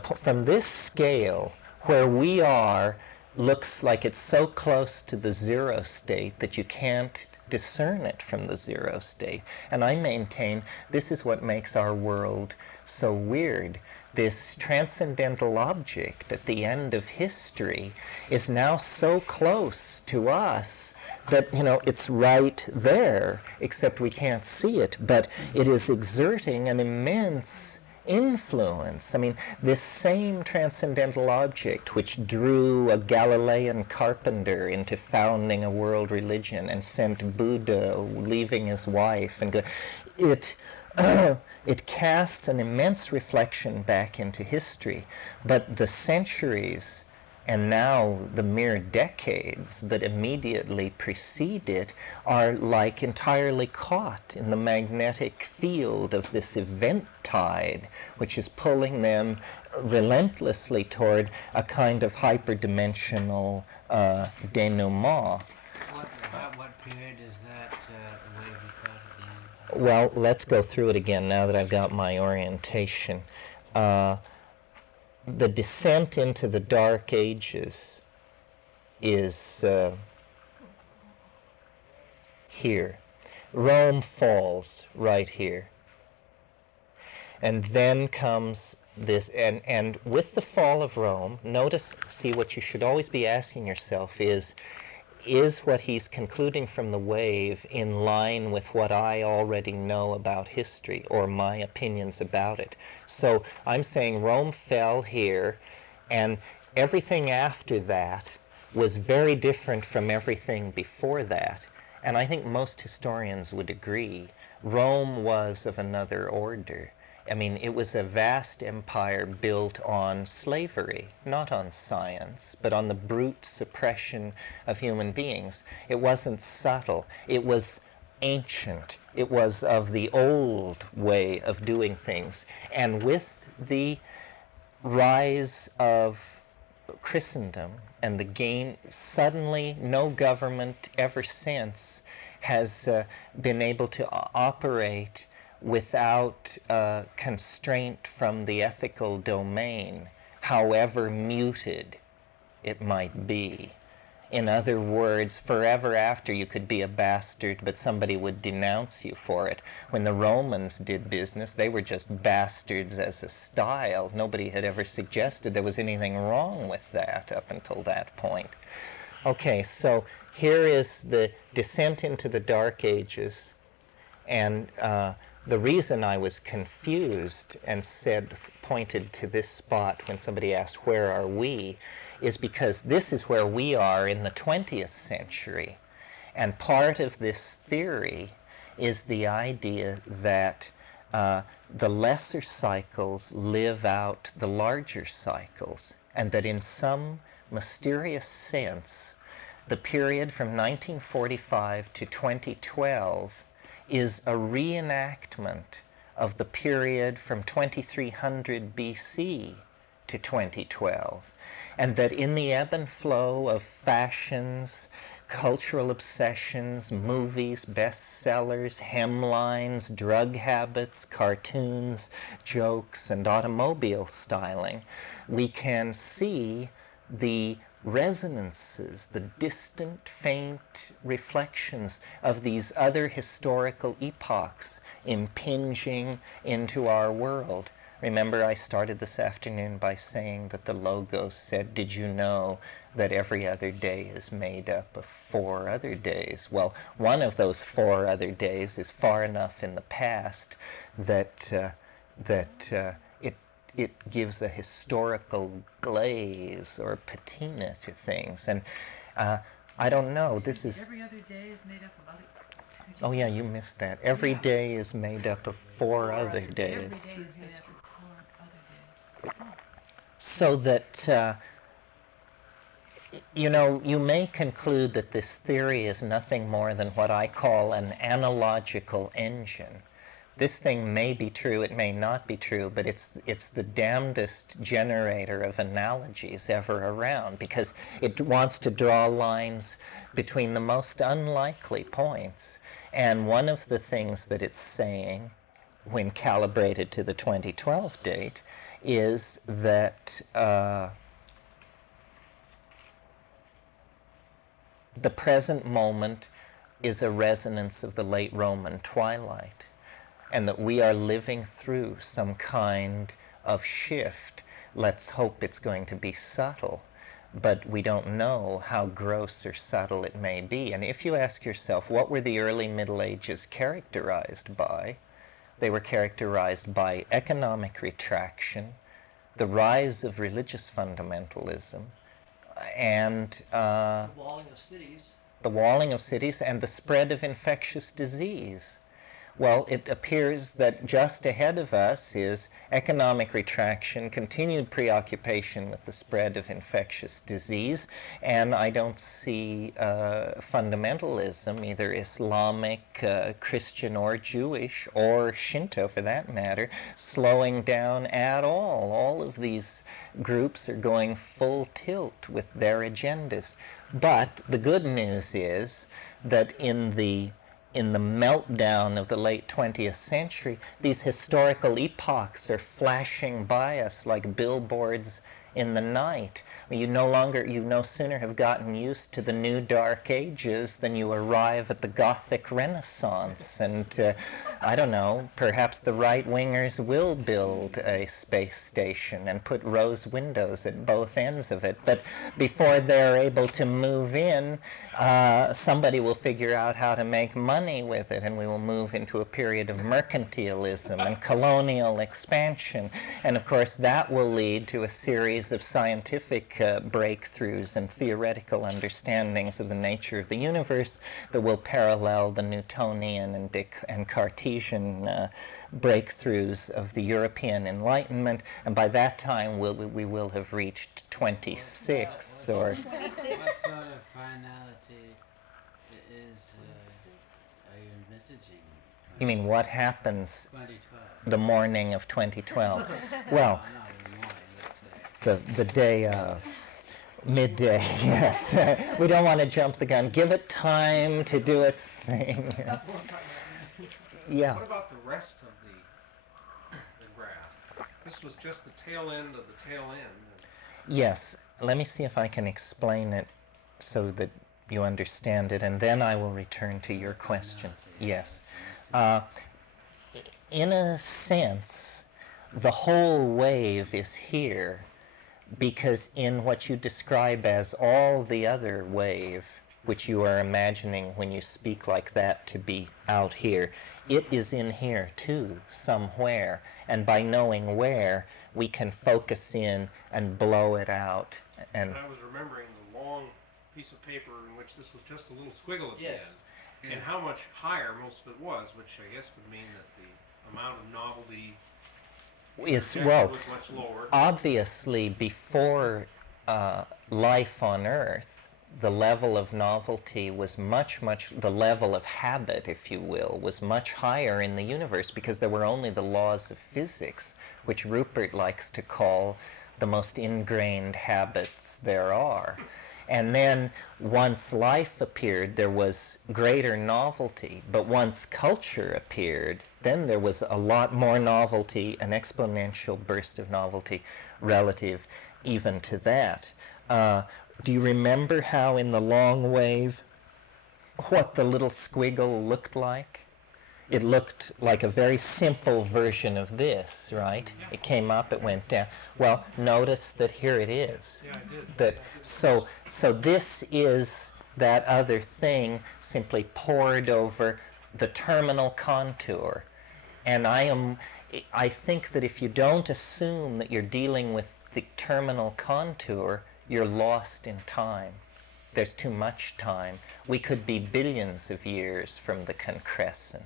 this scale, where we are, looks like it's so close to the zero state that you can't discern it from the zero state. And I maintain this is what makes our world so weird. This transcendental object at the end of history is now so close to us that, it's right there, except we can't see it, but it is exerting an immense influence. I mean, this same transcendental object which drew a Galilean carpenter into founding a world religion and sent Buddha leaving his wife and it casts an immense reflection back into history, but the centuries and now the mere decades that immediately precede it are like entirely caught in the magnetic field of this event tide, which is pulling them relentlessly toward a kind of hyperdimensional denouement. About what period is that wave because again? Well, let's go through it again now that I've got my orientation. The descent into the Dark Ages is here. Rome falls right here. And then comes this, and with the fall of Rome, see, what you should always be asking yourself is what he's concluding from the wave in line with what I already know about history or my opinions about it? So I'm saying Rome fell here, and everything after that was very different from everything before that. And I think most historians would agree. Rome was of another order. I mean, it was a vast empire built on slavery, not on science, but on the brute suppression of human beings. It wasn't subtle. It was ancient. It was of the old way of doing things. And with the rise of Christendom and the gain, suddenly no government ever since has been able to operate without constraint from the ethical domain, however muted it might be. In other words, forever after you could be a bastard, but somebody would denounce you for it. When the Romans did business, they were just bastards as a style. Nobody had ever suggested there was anything wrong with that up until that point. Okay, so here is the descent into the Dark Ages, and the reason I was confused and pointed to this spot when somebody asked, where are we, is because this is where we are in the 20th century. And part of this theory is the idea that the lesser cycles live out the larger cycles, and that in some mysterious sense, the period from 1945 to 2012 is a reenactment of the period from 2300 BC to 2012. And that in the ebb and flow of fashions, cultural obsessions, movies, bestsellers, hemlines, drug habits, cartoons, jokes, and automobile styling, we can see the resonances, the distant, faint reflections of these other historical epochs impinging into our world. Remember, I started this afternoon by saying that the Logos said, did you know that every other day is made up of 4 other days? Well, one of those 4 other days is far enough in the past that it gives a historical glaze or patina to things. And I don't know. This is... Every other day is made up of other... Oh yeah, you missed that. Every day is made up of 4 other days. Every day is made up of 4 other days. So that, you know, you may conclude that this theory is nothing more than what I call an analogical engine. This thing may be true, it may not be true, but it's the damnedest generator of analogies ever around, because it wants to draw lines between the most unlikely points. And one of the things that it's saying, when calibrated to the 2012 date, is that the present moment is a resonance of the late Roman twilight, and that we are living through some kind of shift. Let's hope it's going to be subtle, but we don't know how gross or subtle it may be. And if you ask yourself, what were the early Middle Ages characterized by? They were characterized by economic retraction, the rise of religious fundamentalism, and The walling of cities. the walling of cities and the spread of infectious disease. Well, it appears that just ahead of us is economic retraction, continued preoccupation with the spread of infectious disease, and I don't see fundamentalism, either Islamic, Christian, or Jewish, or Shinto for that matter, slowing down at all. All of these groups are going full tilt with their agendas. But the good news is that in the meltdown of the late 20th century, these historical epochs are flashing by us like billboards in the night. You no sooner have gotten used to the new Dark Ages than you arrive at the Gothic Renaissance. And I don't know, perhaps the right-wingers will build a space station and put rose windows at both ends of it. But before they're able to move in, somebody will figure out how to make money with it, and we will move into a period of mercantilism and colonial expansion. And of course, that will lead to a series of scientific breakthroughs and theoretical understandings of the nature of the universe that will parallel the Newtonian and Cartesian breakthroughs of the European Enlightenment, and by that time we will have reached 26 or... What sort of finality are you envisaging? You mean what happens 2012. the morning of 2012? Well, Not in the morning, let's say. the day of midday, yes. We don't want to jump the gun. Give it time to do its thing. Yeah. What about the rest of the graph? This was just the tail end of the tail end. Yes. Let me see if I can explain it so that you understand it, and then I will return to your question. Yes. In a sense, the whole wave is here, because in what you describe as all the other wave, which you are imagining when you speak like that to be out here, it is in here too, somewhere. And by knowing where, we can focus in and blow it out. And I was remembering the long piece of paper in which this was just a little squiggle at Yes. the end, and how much higher most of it was, which I guess would mean that the amount of novelty is, projected well, was much lower. obviously before life on Earth, the level of novelty was much, the level of habit, if you will, was much higher in the universe, because there were only the laws of physics, which Rupert likes to call the most ingrained habits there are. And then once life appeared, there was greater novelty. But once culture appeared, then there was a lot more novelty, an exponential burst of novelty relative even to that. Do you remember how in the long wave, what the little squiggle looked like? It looked like a very simple version of this, right? It came up, it went down. Well, notice that here it is. Yeah, I did. That, so this is that other thing simply poured over the terminal contour. And I think that if you don't assume that you're dealing with the terminal contour, you're lost in time. There's too much time. We could be billions of years from the concrescence.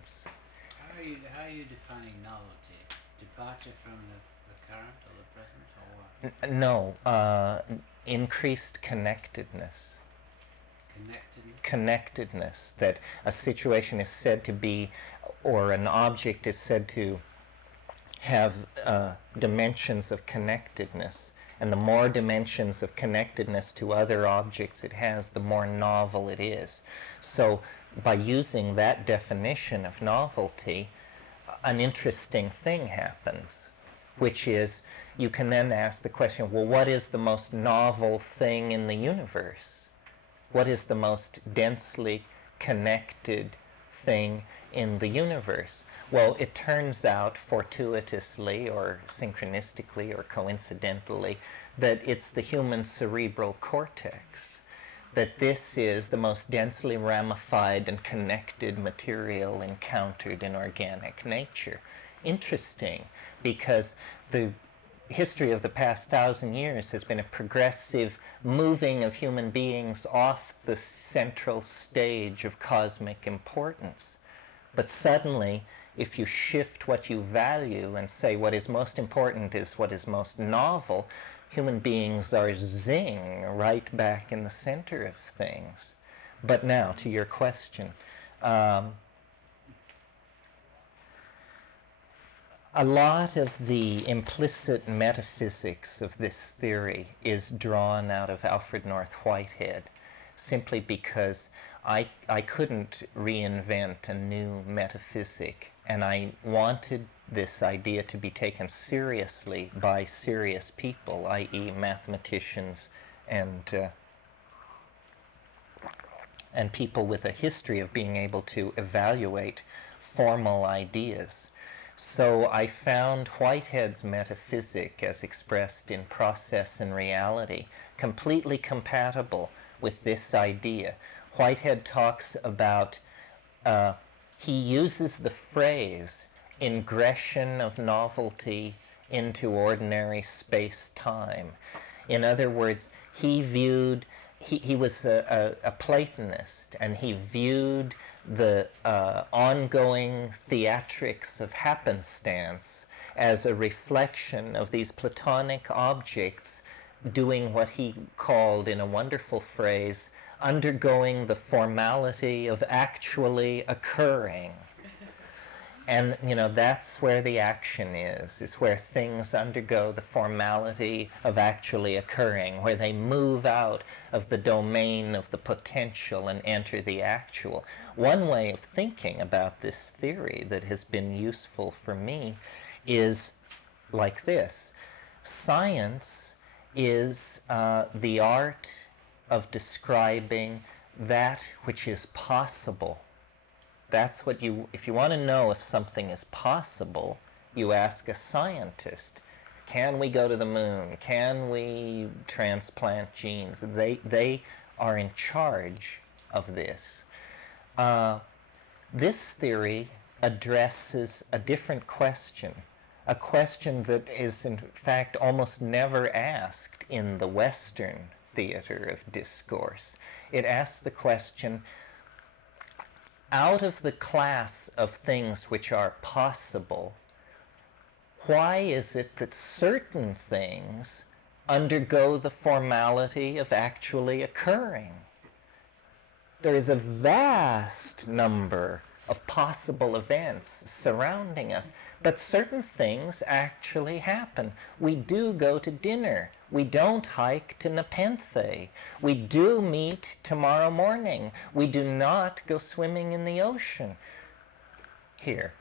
How are you defining novelty? Departure from the current or the present, or what? No, increased connectedness. Connectedness? Connectedness, that a situation is said to be, or an object is said to have dimensions of connectedness. And the more dimensions of connectedness to other objects it has, the more novel it is. So by using that definition of novelty, an interesting thing happens, which is you can then ask the question, well, what is the most novel thing in the universe? What is the most densely connected thing in the universe? Well, it turns out fortuitously or synchronistically or coincidentally that it's the human cerebral cortex, that this is the most densely ramified and connected material encountered in organic nature. Interesting, because the history of the past 1,000 years has been a progressive moving of human beings off the central stage of cosmic importance. But suddenly, if you shift what you value and say what is most important is what is most novel, human beings are zing right back in the center of things. But now, to your question, a lot of the implicit metaphysics of this theory is drawn out of Alfred North Whitehead, simply because I couldn't reinvent a new metaphysic, and I wanted this idea to be taken seriously by serious people, i.e. mathematicians and people with a history of being able to evaluate formal ideas. So I found Whitehead's metaphysic, as expressed in Process and Reality, completely compatible with this idea. Whitehead talks about, he uses the phrase ingression of novelty into ordinary space-time. In other words, he was a Platonist, and he viewed the ongoing theatrics of happenstance as a reflection of these Platonic objects doing what he called, in a wonderful phrase, undergoing the formality of actually occurring. And, that's where the action is where things undergo the formality of actually occurring, where they move out of the domain of the potential and enter the actual. One way of thinking about this theory that has been useful for me is like this. Science is the art of describing that which is possible. That's what if you want to know if something is possible, you ask a scientist. Can we go to the moon? Can we transplant genes? They are in charge of this. This theory addresses a different question, a question that is in fact almost never asked in the Western theater of discourse. It asks the question, out of the class of things which are possible, why is it that certain things undergo the formality of actually occurring? There is a vast number of possible events surrounding us, but certain things actually happen. We do go to dinner. We don't hike to Nepenthe. We do meet tomorrow morning. We do not go swimming in the ocean here.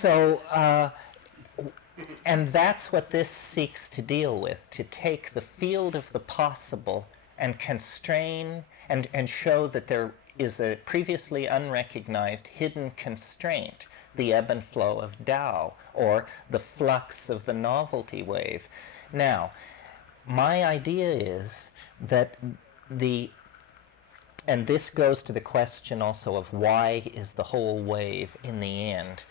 So, and that's what this seeks to deal with, to take the field of the possible and constrain and show that there is a previously unrecognized hidden constraint, the ebb and flow of TAO, or the flux of the novelty wave. Now, my idea is that and this goes to the question also of why is the whole wave in the end.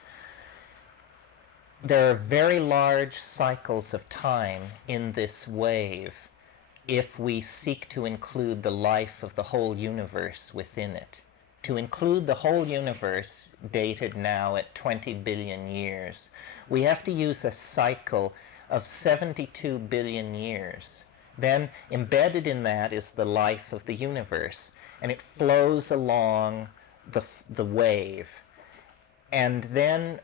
There are very large cycles of time in this wave if we seek to include the life of the whole universe within it. To include the whole universe, dated now at 20 billion years, we have to use a cycle of 72 billion years. Then embedded in that is the life of the universe, and it flows along the wave. And then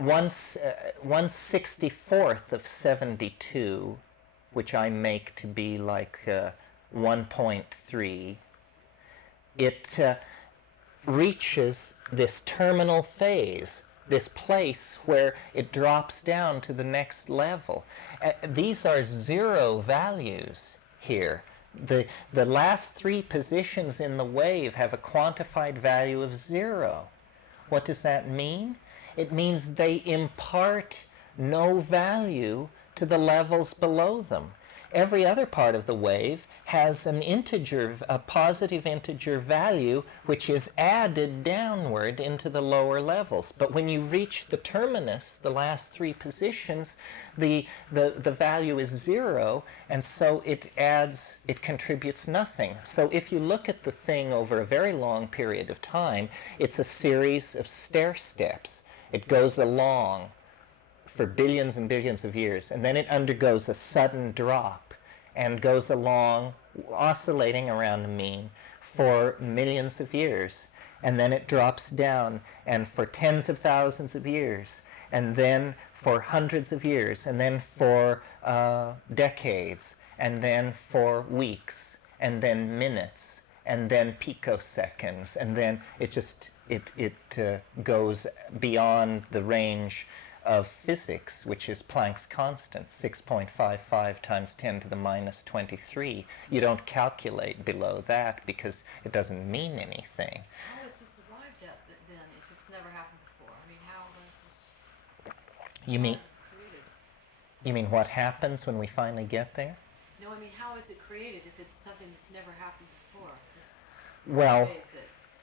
1/64th of 72, which I make to be like 1.3, it reaches this terminal phase, this place where it drops down to the next level. These are zero values here. The last three positions in the wave have a quantified value of 0. What does that mean? It means they impart no value to the levels below them. Every other part of the wave has an integer, a positive integer value, which is added downward into the lower levels. But when you reach the terminus, the last three positions, the value is 0, and so it contributes nothing. So if you look at the thing over a very long period of time, it's a series of stair steps. It goes along for billions and billions of years, and then it undergoes a sudden drop and goes along, oscillating around the mean for millions of years. And then it drops down, and for tens of thousands of years, and then for hundreds of years, and then for decades, and then for weeks, and then minutes, and then picoseconds, and then it goes beyond the range of physics, which is Planck's constant, 6.55 times 10 to the minus 23. You don't calculate below that because it doesn't mean anything. How is this arrived at then if it's never happened before? I mean, how is this created? You mean what happens when we finally get there? No, I mean, how is it created if it's something that's never happened before? Well,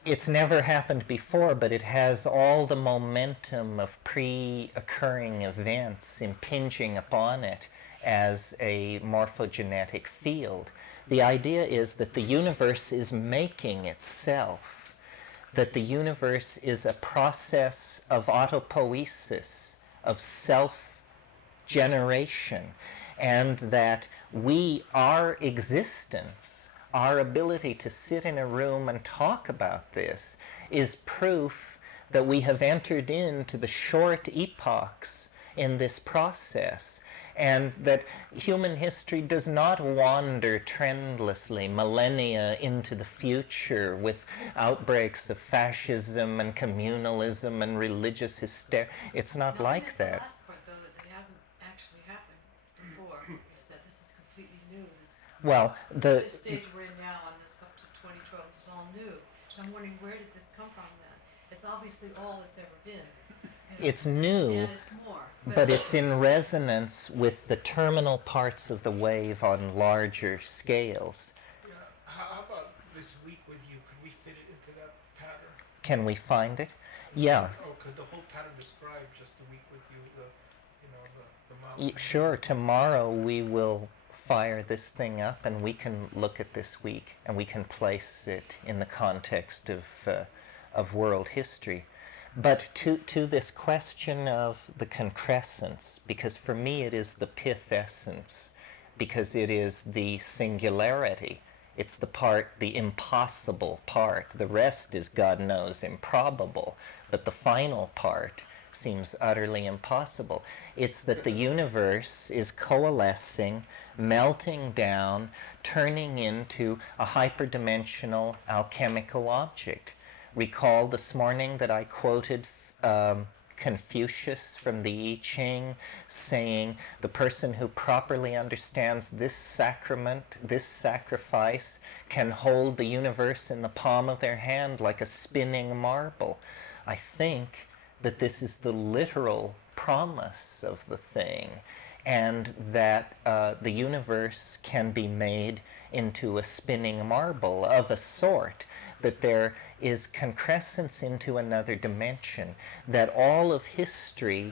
it's never happened before, but it has all the momentum of pre-occurring events impinging upon it as a morphogenetic field. The idea is that the universe is making itself, that the universe is a process of autopoiesis, of self-generation, and that our existence, our ability to sit in a room and talk about this, is proof that we have entered into the short epochs in this process, and that human history does not wander trendlessly millennia into the future with outbreaks of fascism and communalism and religious hysteria. It's not like that. The last part, though, that it hasn't actually happened before. You said this completely new. Well, This stage we're in now, and this up to 2012, this is all new. So I'm wondering, where did this come from then? It's obviously all it's ever been. You know, it's new, and it's more. but it's in resonance with the terminal parts of the wave on larger scales. Yeah. How about this week with you? Could we fit it into that pattern? Can we find it? Yeah. Oh, could the whole pattern describe just the week with you, the mountain? Sure, tomorrow we will fire this thing up and we can look at this week and we can place it in the context of world history. But to this question of the concrescence, because for me it is the pith essence, because it is the singularity. It's the part, the impossible part. The rest is, God knows, improbable. But the final part seems utterly impossible. It's that the universe is coalescing, melting down, turning into a hyperdimensional alchemical object. Recall this morning that I quoted Confucius from the I Ching saying, the person who properly understands this sacrament, this sacrifice, can hold the universe in the palm of their hand like a spinning marble. I think that this is the literal promise of the thing, and that the universe can be made into a spinning marble of a sort, that there is concrescence into another dimension, that all of history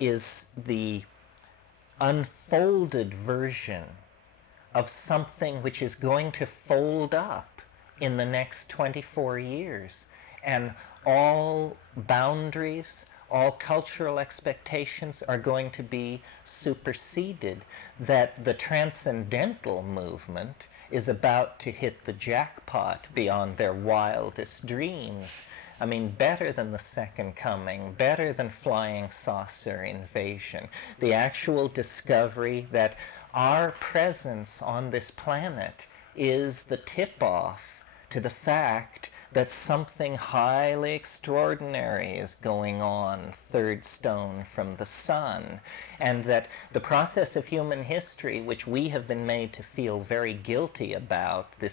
is the unfolded version of something which is going to fold up in the next 24 years. And all boundaries, all cultural expectations are going to be superseded, that the transcendental movement is about to hit the jackpot beyond their wildest dreams. I mean, better than the Second Coming, better than flying saucer invasion. The actual discovery that our presence on this planet is the tip-off to the fact that something highly extraordinary is going on, third stone from the sun, and that the process of human history, which we have been made to feel very guilty about, this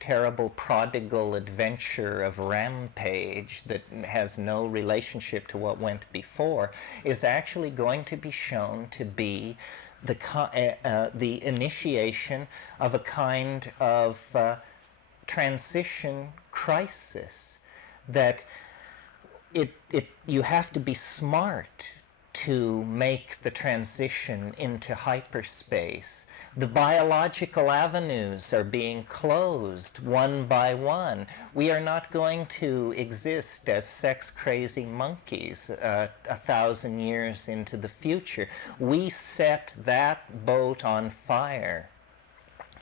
terrible prodigal adventure of rampage that has no relationship to what went before, is actually going to be shown to be the initiation of a kind of transition crisis, that you have to be smart to make the transition into hyperspace. The biological avenues are being closed one by one. We are not going to exist as sex-crazy monkeys 1,000 years into the future. We set that boat on fire.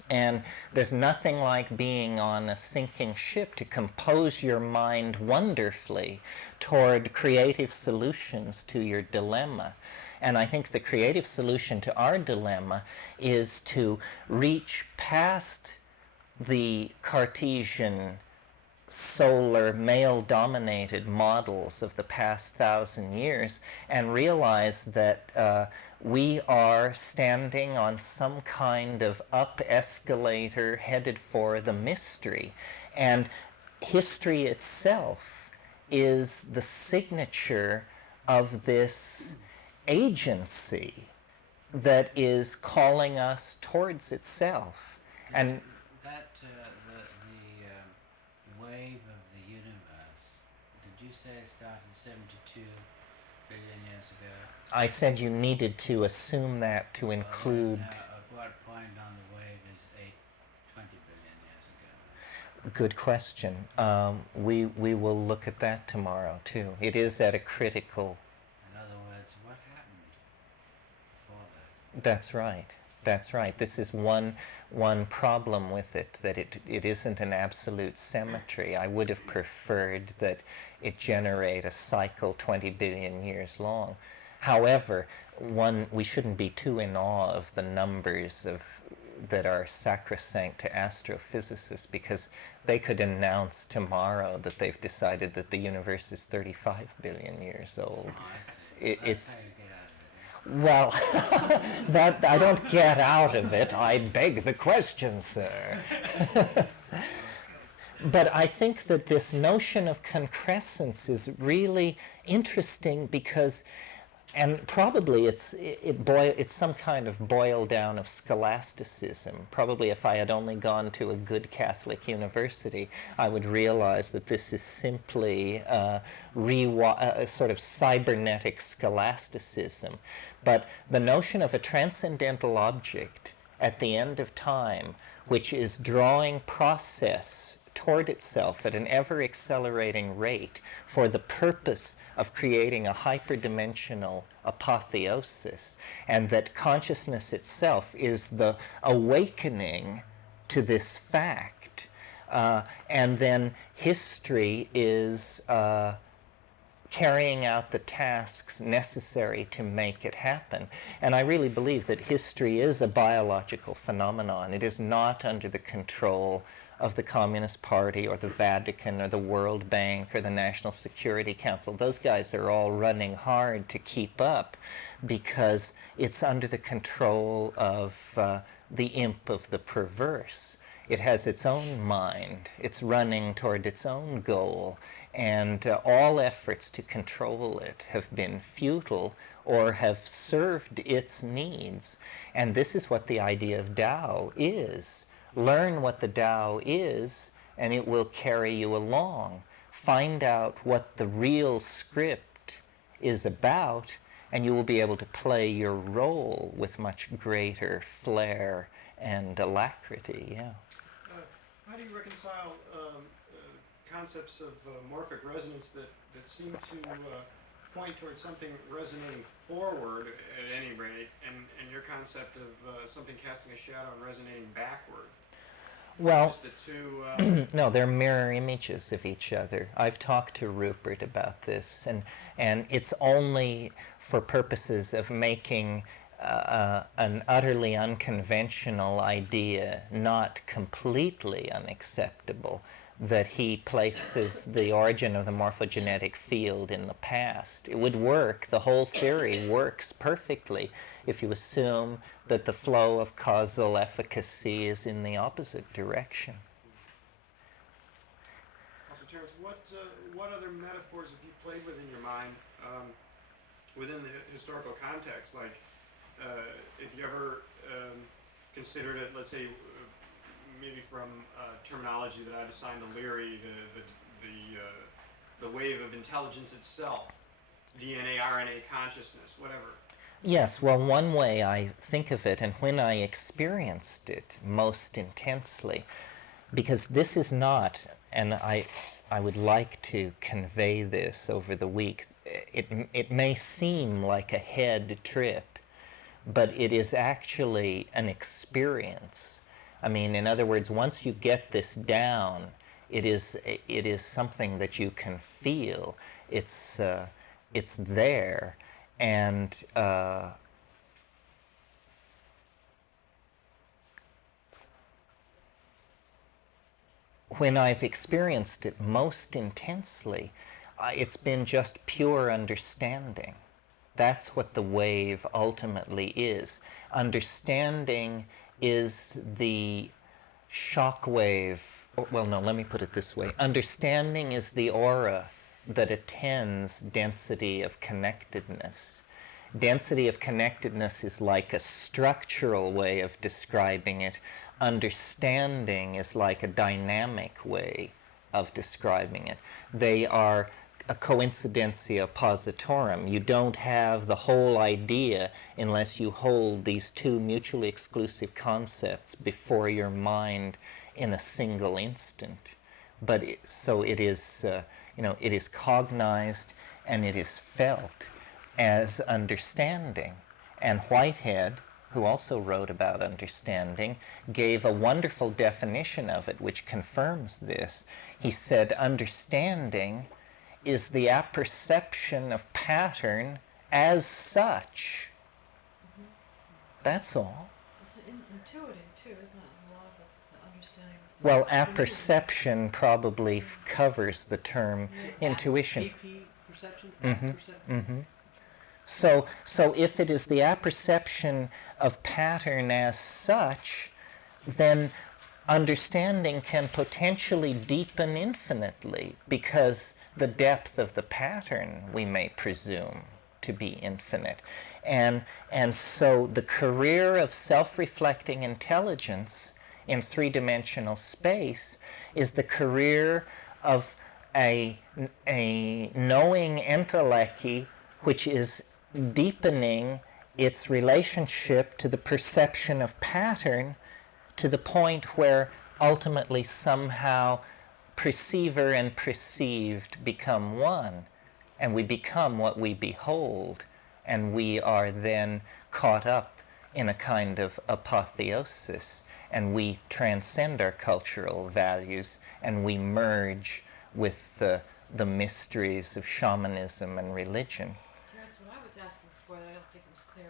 And there's nothing like being on a sinking ship to compose your mind wonderfully toward creative solutions to your dilemma. And I think the creative solution to our dilemma is to reach past the Cartesian, solar, male-dominated models of the past 1,000 years and realize that we are standing on some kind of up escalator headed for the mystery. And history itself is the signature of this agency that is calling us towards itself. And that the wave of the universe, did you say it started 72 billion years ago? I said you needed to assume that to include... At what point on the wave is 20 billion years ago? Good question. We will look at that tomorrow too. It is at a critical... In other words, what happened before that? That's right. That's right. This is one problem with it, that it isn't an absolute symmetry. I would have preferred that it generate a cycle 20 billion years long. However, we shouldn't be too in awe of the numbers that are sacrosanct to astrophysicists, because they could announce tomorrow that they've decided that the universe is 35 billion years old. That's how you get out of it. Well, that I don't get out of it. I beg the question, sir. But I think that this notion of concrescence is really interesting because, and probably it's some kind of boil down of scholasticism. Probably if I had only gone to a good Catholic university, I would realize that this is simply a sort of cybernetic scholasticism. But the notion of a transcendental object at the end of time, which is drawing process toward itself at an ever-accelerating rate for the purpose of creating a hyperdimensional apotheosis, and that consciousness itself is the awakening to this fact, and then history is carrying out the tasks necessary to make it happen. And I really believe that history is a biological phenomenon. It is not under the control of the Communist Party or the Vatican or the World Bank or the National Security Council. Those guys are all running hard to keep up because it's under the control of the imp of the perverse. It has its own mind. It's running toward its own goal, and all efforts to control it have been futile or have served its needs. And this is what the idea of Tao is. Learn what the Tao is, and it will carry you along. Find out what the real script is about, and you will be able to play your role with much greater flair and alacrity. Yeah. How do you reconcile concepts of morphic resonance that seem to point towards something resonating forward at any rate, and your concept of something casting a shadow and resonating backward? Well, Just the two, no, they're mirror images of each other. I've talked to Rupert about this, and it's only for purposes of making an utterly unconventional idea not completely unacceptable that he places the origin of the morphogenetic field in the past. It would work. The whole theory works perfectly if you assume that the flow of causal efficacy is in the opposite direction. Also, Terence, what other metaphors have you played with in your mind within the historical context? Like, if you ever considered it, let's say, maybe from terminology that I've assigned to Leary, the wave of intelligence itself, DNA, RNA, consciousness, whatever. Yes, well, one way I think of it, and when I experienced it most intensely, because this is not, and I would like to convey this over the week, it may seem like a head trip, but it is actually an experience. I mean, in other words, once you get this down, it is something that you can feel. It's there, and when I've experienced it most intensely, it's been just pure understanding. That's what the wave ultimately is. Understanding is the shock wave. Well, no, let me put it this way. Understanding is the aura that attends density of connectedness. Density of connectedness is like a structural way of describing it. Understanding is like a dynamic way of describing it. They are a coincidentia positorum. You don't have the whole idea unless you hold these two mutually exclusive concepts before your mind in a single instant. But so it is, it is cognized and it is felt as understanding. And Whitehead, who also wrote about understanding, gave a wonderful definition of it which confirms this. He said, understanding is the apperception of pattern as such. That's all. It's intuitive too, isn't it? A lot of us, the understanding. Well, apperception probably covers the term intuition. AP perception? Mm-hmm. Perception? Mm-hmm. So if it is the apperception of pattern as such, then understanding can potentially deepen infinitely, because the depth of the pattern we may presume to be infinite. And so the career of self-reflecting intelligence in three-dimensional space is the career of a knowing entelechy which is deepening its relationship to the perception of pattern to the point where ultimately somehow perceiver and perceived become one, and we become what we behold, and we are then caught up in a kind of apotheosis, and we transcend our cultural values, and we merge with the mysteries of shamanism and religion. Terence, what I was asking before that I don't think it was clear,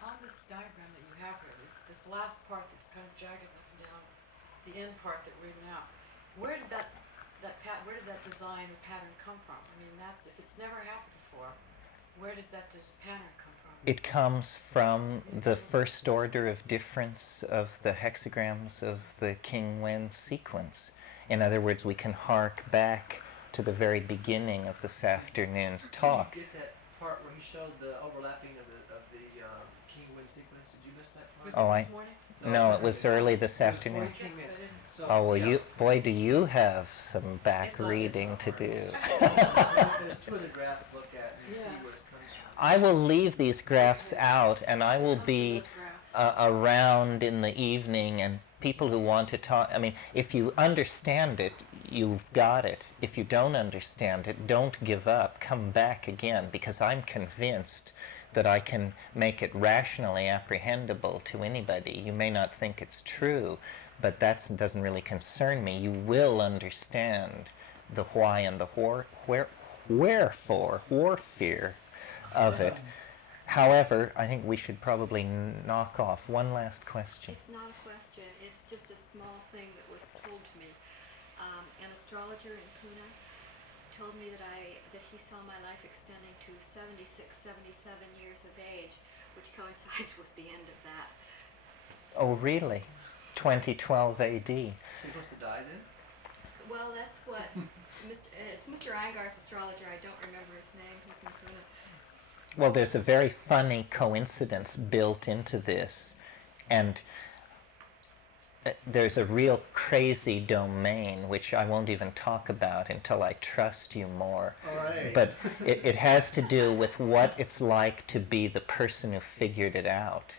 on this diagram that you have here, this last part that's kind of jagged up and down, the end part that we're in now, where did that design or pattern come from? I mean, if it's never happened before, where does that pattern come from? It comes from the first order of difference of the hexagrams of the King Wen sequence. In other words, we can hark back to the very beginning of this afternoon's talk. Did you get that part where he showed the overlapping of the King Wind sequence? Did you miss that part? Oh, This morning? No, it was early this afternoon. Before he came in. So, Oh, well, yeah. do you have some back It's not- reading it's to not do. There's two of the graphs to look at and you Yeah. see where it's coming from. I will leave these graphs out, and I will Those be graphs. around in the evening, and people who want to talk, I mean, if you understand it, you've got it. If you don't understand it, don't give up. Come back again, because I'm convinced that I can make it rationally apprehendable to anybody. You may not think it's true, but that doesn't really concern me. You will understand the why and the wherefore, warfare of it. However, I think we should probably knock off. One last question. It's not a question, it's just a small thing that was told to me. An astrologer in Pune told me that he saw my life extending to 76, 77 years of age, which coincides with the end of that. Oh, really? 2012 AD. So you're supposed to die then? Well, that's what it's Mr. Iyengar's astrologer. I don't remember his name. He's in Pune. Well, there's a very funny coincidence built into this, and there's a real crazy domain which I won't even talk about until I trust you more. All right. But it has to do with what it's like to be the person who figured it out.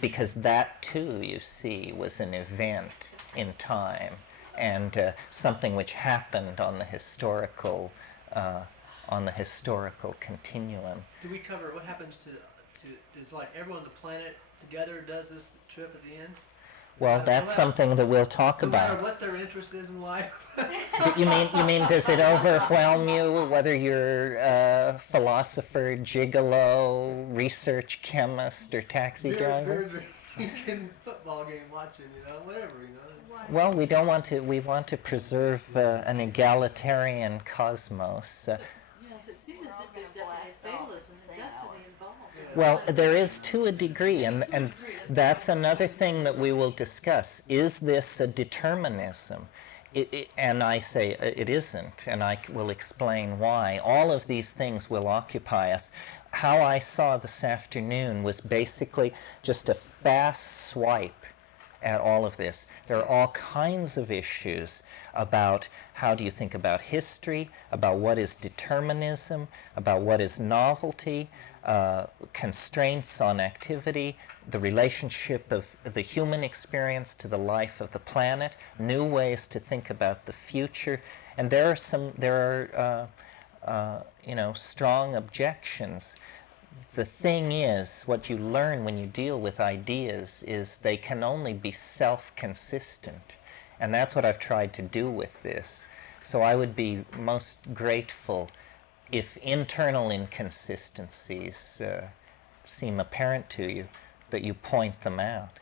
Because that too, you see, was an event in time, and something which happened on the historical continuum. Do we cover what happens does like everyone on the planet together does this trip at the end? Well, that's something that we'll talk No matter about. what their interest is in life. You mean does it overwhelm you whether you're a philosopher, gigolo, research chemist, or taxi driver? Drinking, football game watching, whatever, Well, we want to preserve an egalitarian cosmos. Yes, it seems as if there's definitely fatalism and destiny involved. Well, there is to a degree, and that's another thing that we will discuss. Is this a determinism? And I say it isn't, and I will explain why. All of these things will occupy us. How I saw this afternoon was basically just a fast swipe at all of this. There are all kinds of issues about how do you think about history, about what is determinism, about what is novelty, constraints on activity, the relationship of the human experience to the life of the planet, new ways to think about the future, and there are strong objections. The thing is, what you learn when you deal with ideas is they can only be self-consistent, and that's what I've tried to do with this. So I would be most grateful if internal inconsistencies seem apparent to you, that you point them out.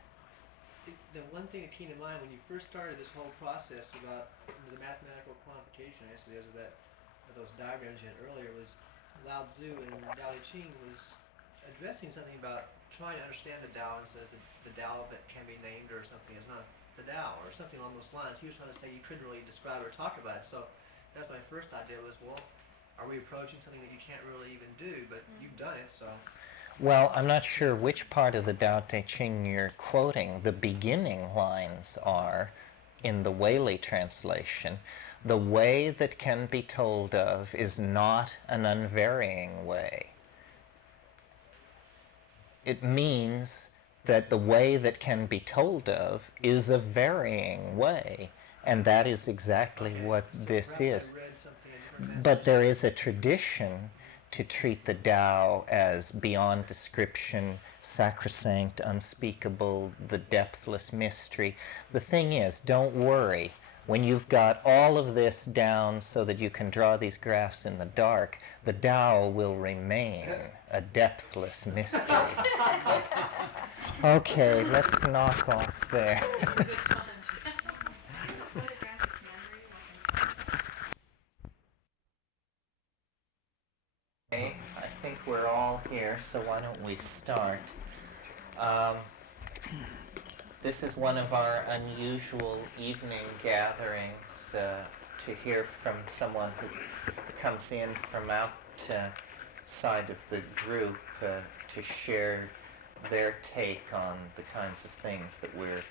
The one thing that came to mind when you first started this whole process about the mathematical quantification, actually, of those diagrams you had earlier, was Lao Tzu and Tao Te Ching was addressing something about trying to understand the Tao, and says that the Tao that can be named or something is not the Tao, or something along those lines. He was trying to say you couldn't really describe or talk about it. So that's my first idea was, well, are we approaching something that you can't really even do, but you've done it, so. Well, I'm not sure which part of the Tao Te Ching you're quoting. The beginning lines are, in the Whaley translation, the way that can be told of is not an unvarying way. It means that the way that can be told of is a varying way, and that is exactly what this is. But there is a tradition to treat the Tao as beyond description, sacrosanct, unspeakable, the depthless mystery. The thing is, don't worry. When you've got all of this down so that you can draw these graphs in the dark, the Tao will remain a depthless mystery. Okay, let's knock off there. Okay, I think we're all here, so why don't we start? This is one of our unusual evening gatherings to hear from someone who comes in from outside of the group to share their take on the kinds of things that we're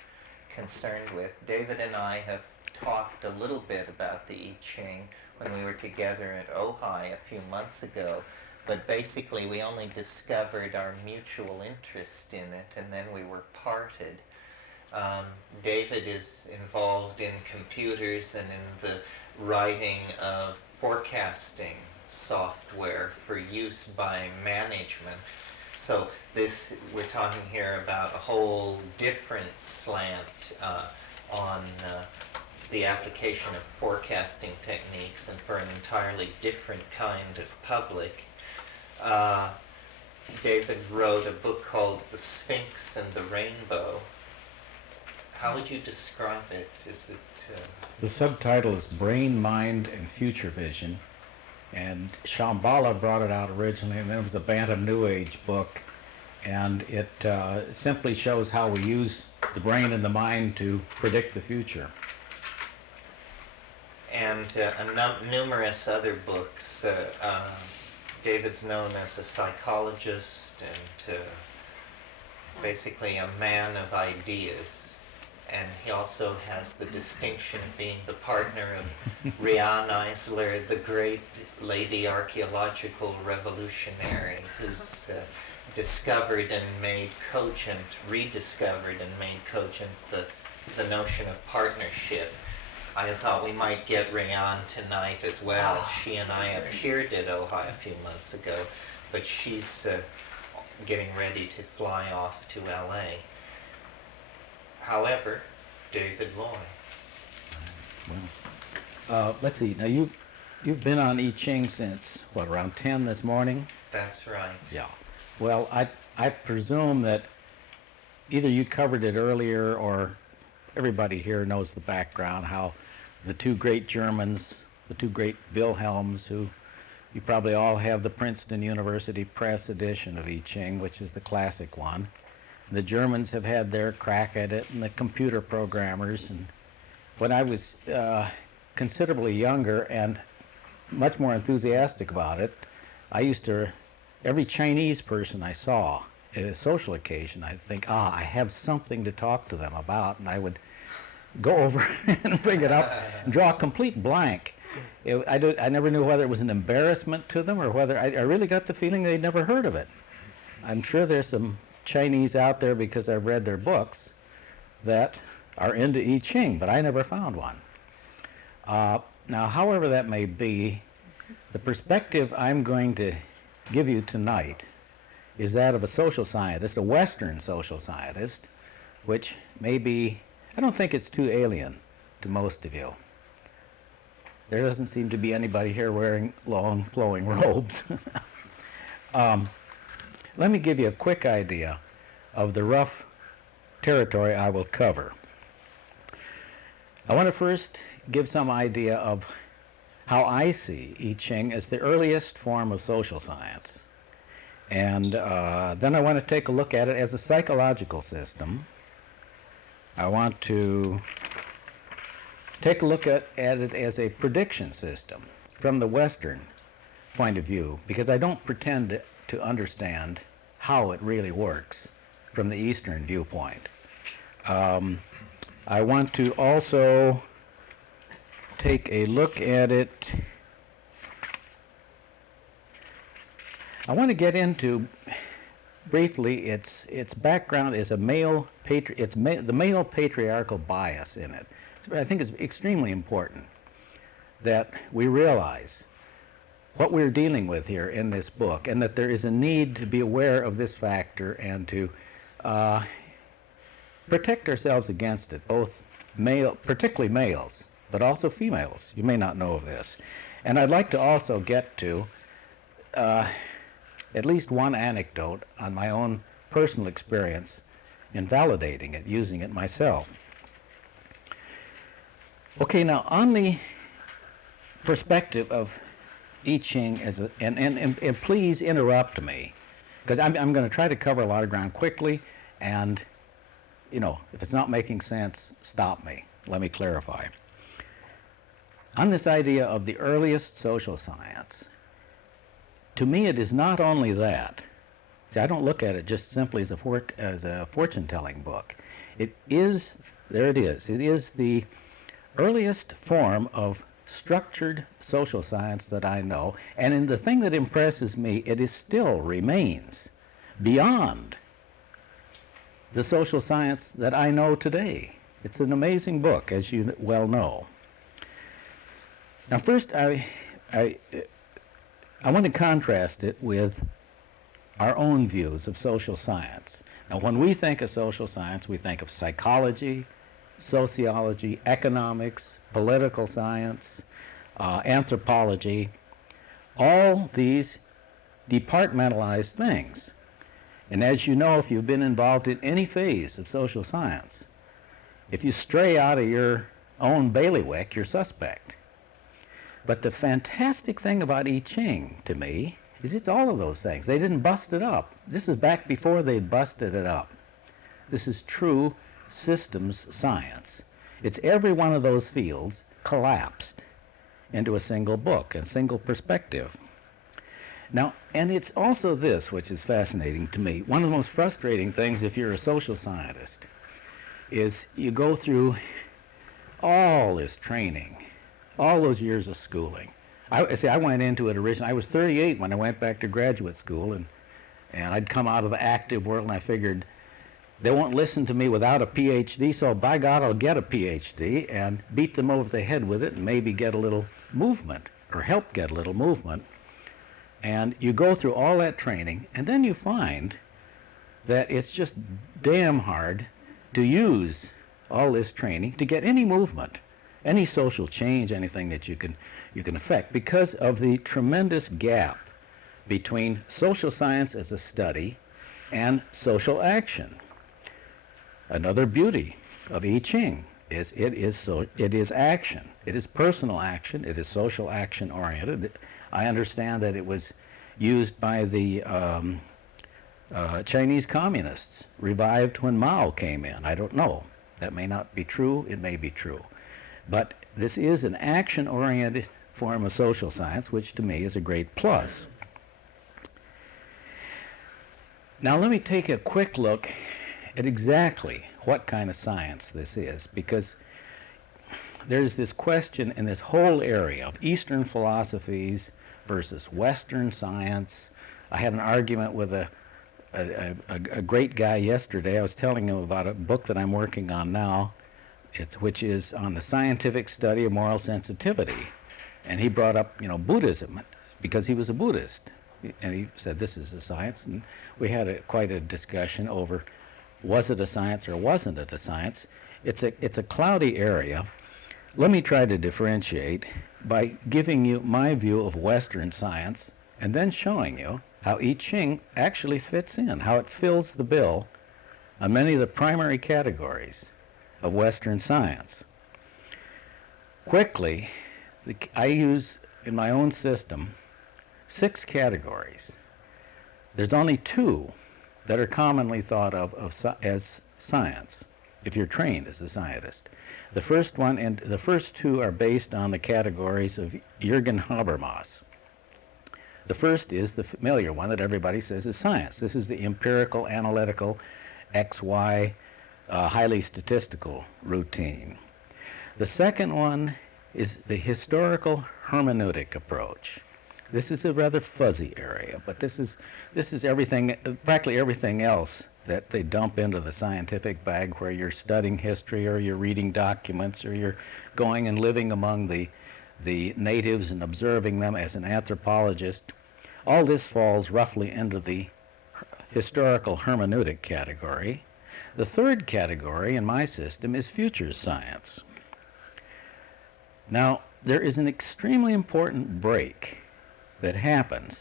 concerned with. David and I have talked a little bit about the I Ching when we were together at Ojai a few months ago, but basically we only discovered our mutual interest in it, and then we were parted. David is involved in computers and in the writing of forecasting software for use by management. So we're talking here about a whole different slant on the application of forecasting techniques, and for an entirely different kind of public. David wrote a book called The Sphinx and the Rainbow. How would you describe it? Is it? The subtitle is Brain, Mind, and Future Vision, and Shambhala brought it out originally, and then it was a Bantam New Age book, and it simply shows how we use the brain and the mind to predict the future. And numerous other books. David's known as a psychologist and basically a man of ideas. And he also has the distinction of being the partner of Rian Eisler, the great lady archaeological revolutionary, who's discovered and made cogent, rediscovered and made cogent the notion of partnership. I thought we might get Rian tonight as well. She and I appeared at Ojai a few months ago, but she's getting ready to fly off to LA. However, David Loy. Well, let's see. Now you've been on I Ching since what, around 10 this morning? That's right. Yeah. Well, I presume that either you covered it earlier or everybody here knows the background, how the two great Germans, the two great Wilhelms, who you probably all have the Princeton University Press edition of I Ching, which is the classic one. The Germans have had their crack at it, and the computer programmers. And when I was considerably younger and much more enthusiastic about it, I used to, every Chinese person I saw at a social occasion, I'd think, I have something to talk to them about, and I would go over and bring it up and draw a complete blank. I never knew whether it was an embarrassment to them or whether I really got the feeling they'd never heard of it. I'm sure there's some Chinese out there, because I've read their books, that are into I Ching, but I never found one. Now, however that may be, the perspective I'm going to give you tonight is that of a social scientist, a Western social scientist, which may be, I don't think it's too alien to most of you. There doesn't seem to be anybody here wearing long flowing robes. Let me give you a quick idea of the rough territory I will cover. I want to first give some idea of how I see I Ching as the earliest form of social science. And then I want to take a look at it as a psychological system. I want to take a look at it as a prediction system from the Western point of view, because I don't pretend to understand how it really works from the Eastern viewpoint. I want to also take a look at it. I want to get into briefly its background as a male the male patriarchal bias in it. I think it's extremely important that we realize what we're dealing with here in this book, and that there is a need to be aware of this factor and to protect ourselves against it, both particularly males, but also females. You may not know of this. And I'd like to also get to at least one anecdote on my own personal experience in validating it, using it myself. Okay, now on the perspective of I Ching as a, and please interrupt me, because I'm going to try to cover a lot of ground quickly, and if it's not making sense, stop me. Let me clarify. On this idea of the earliest social science, to me it is not only that. See, I don't look at it just simply as a fortune-telling book. It is the earliest form of structured social science that I know, and in the thing that impresses me, it still remains beyond the social science that I know today. It's an amazing book, as you well know. Now, first, I want to contrast it with our own views of social science. Now, when we think of social science, we think of psychology, sociology, economics, political science, anthropology, all these departmentalized things. And as you know, if you've been involved in any phase of social science, if you stray out of your own bailiwick, you're suspect. But the fantastic thing about I Ching, to me, is it's all of those things. They didn't bust it up. This is back before they busted it up. This is true systems science. It's every one of those fields collapsed into a single book, a single perspective. Now, and it's also this, which is fascinating to me. One of the most frustrating things if you're a social scientist is you go through all this training, all those years of schooling. I went into it originally. I was 38 when I went back to graduate school, and I'd come out of the active world, and I figured they won't listen to me without a PhD, so by God, I'll get a PhD and beat them over the head with it and maybe get a little movement, or help get a little movement. And you go through all that training, and then you find that it's just damn hard to use all this training to get any movement, any social change, anything that you can affect, because of the tremendous gap between social science as a study and social action. Another beauty of I Ching is it is action. It is personal action. It is social action oriented. I understand that it was used by the Chinese communists, revived when Mao came in. I don't know. That may not be true. It may be true. But this is an action-oriented form of social science, which to me is a great plus. Now let me take a quick look at exactly what kind of science this is, because there's this question in this whole area of Eastern philosophies versus Western science. I had an argument with a great guy yesterday. I was telling him about a book that I'm working on now, which is on the scientific study of moral sensitivity. And he brought up, Buddhism, because he was a Buddhist. And he said, this is a science. And we had quite a discussion over, was it a science or wasn't it a science? It's a cloudy area. Let me try to differentiate by giving you my view of Western science and then showing you how I Ching actually fits in, how it fills the bill on many of the primary categories of Western science. Quickly, I use in my own system 6 categories. There's only 2 that are commonly thought of as science, if you're trained as a scientist. The first one and the first 2 are based on the categories of Jürgen Habermas. The first is the familiar one that everybody says is science. This is the empirical, analytical, XY, highly statistical routine. The second one is the historical hermeneutic approach. This is a rather fuzzy area, but this is everything, practically everything else that they dump into the scientific bag, where you're studying history or you're reading documents or you're going and living among the natives and observing them as an anthropologist. All this falls roughly into the historical hermeneutic category. The third category in my system is futures science. Now, there is an extremely important break that happens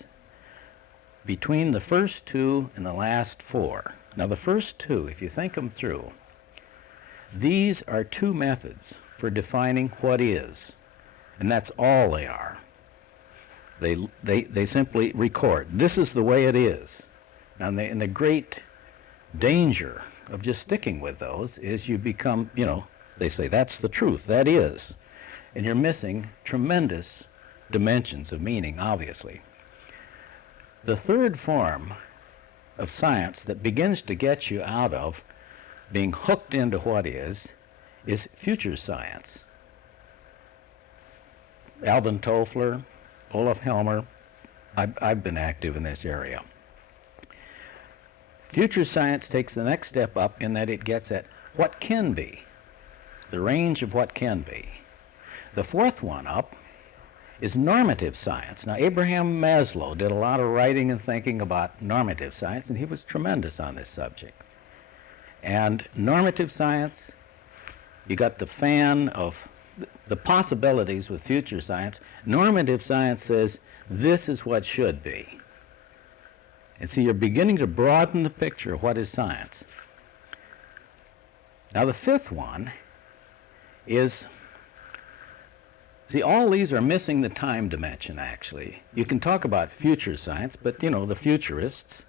between the first 2 and the last 4. Now, the first 2, if you think them through, these are 2 methods for defining what is, and that's all they are. They simply record, this is the way it is. Now, and the great danger of just sticking with those is you become, they say that's the truth, that is, and you're missing tremendous dimensions of meaning, obviously. The third form of science that begins to get you out of being hooked into what is future science. Alvin Toffler, Olaf Helmer, I've been active in this area. Future science takes the next step up in that it gets at what can be, the range of what can be. The fourth one up is normative science. Now, Abraham Maslow did a lot of writing and thinking about normative science, and he was tremendous on this subject. And normative science, you got the fan of the possibilities with future science. Normative science says this is what should be. And so you're beginning to broaden the picture of what is science. Now, the fifth one is, see, all these are missing the time dimension, actually. You can talk about future science, but, the futurists,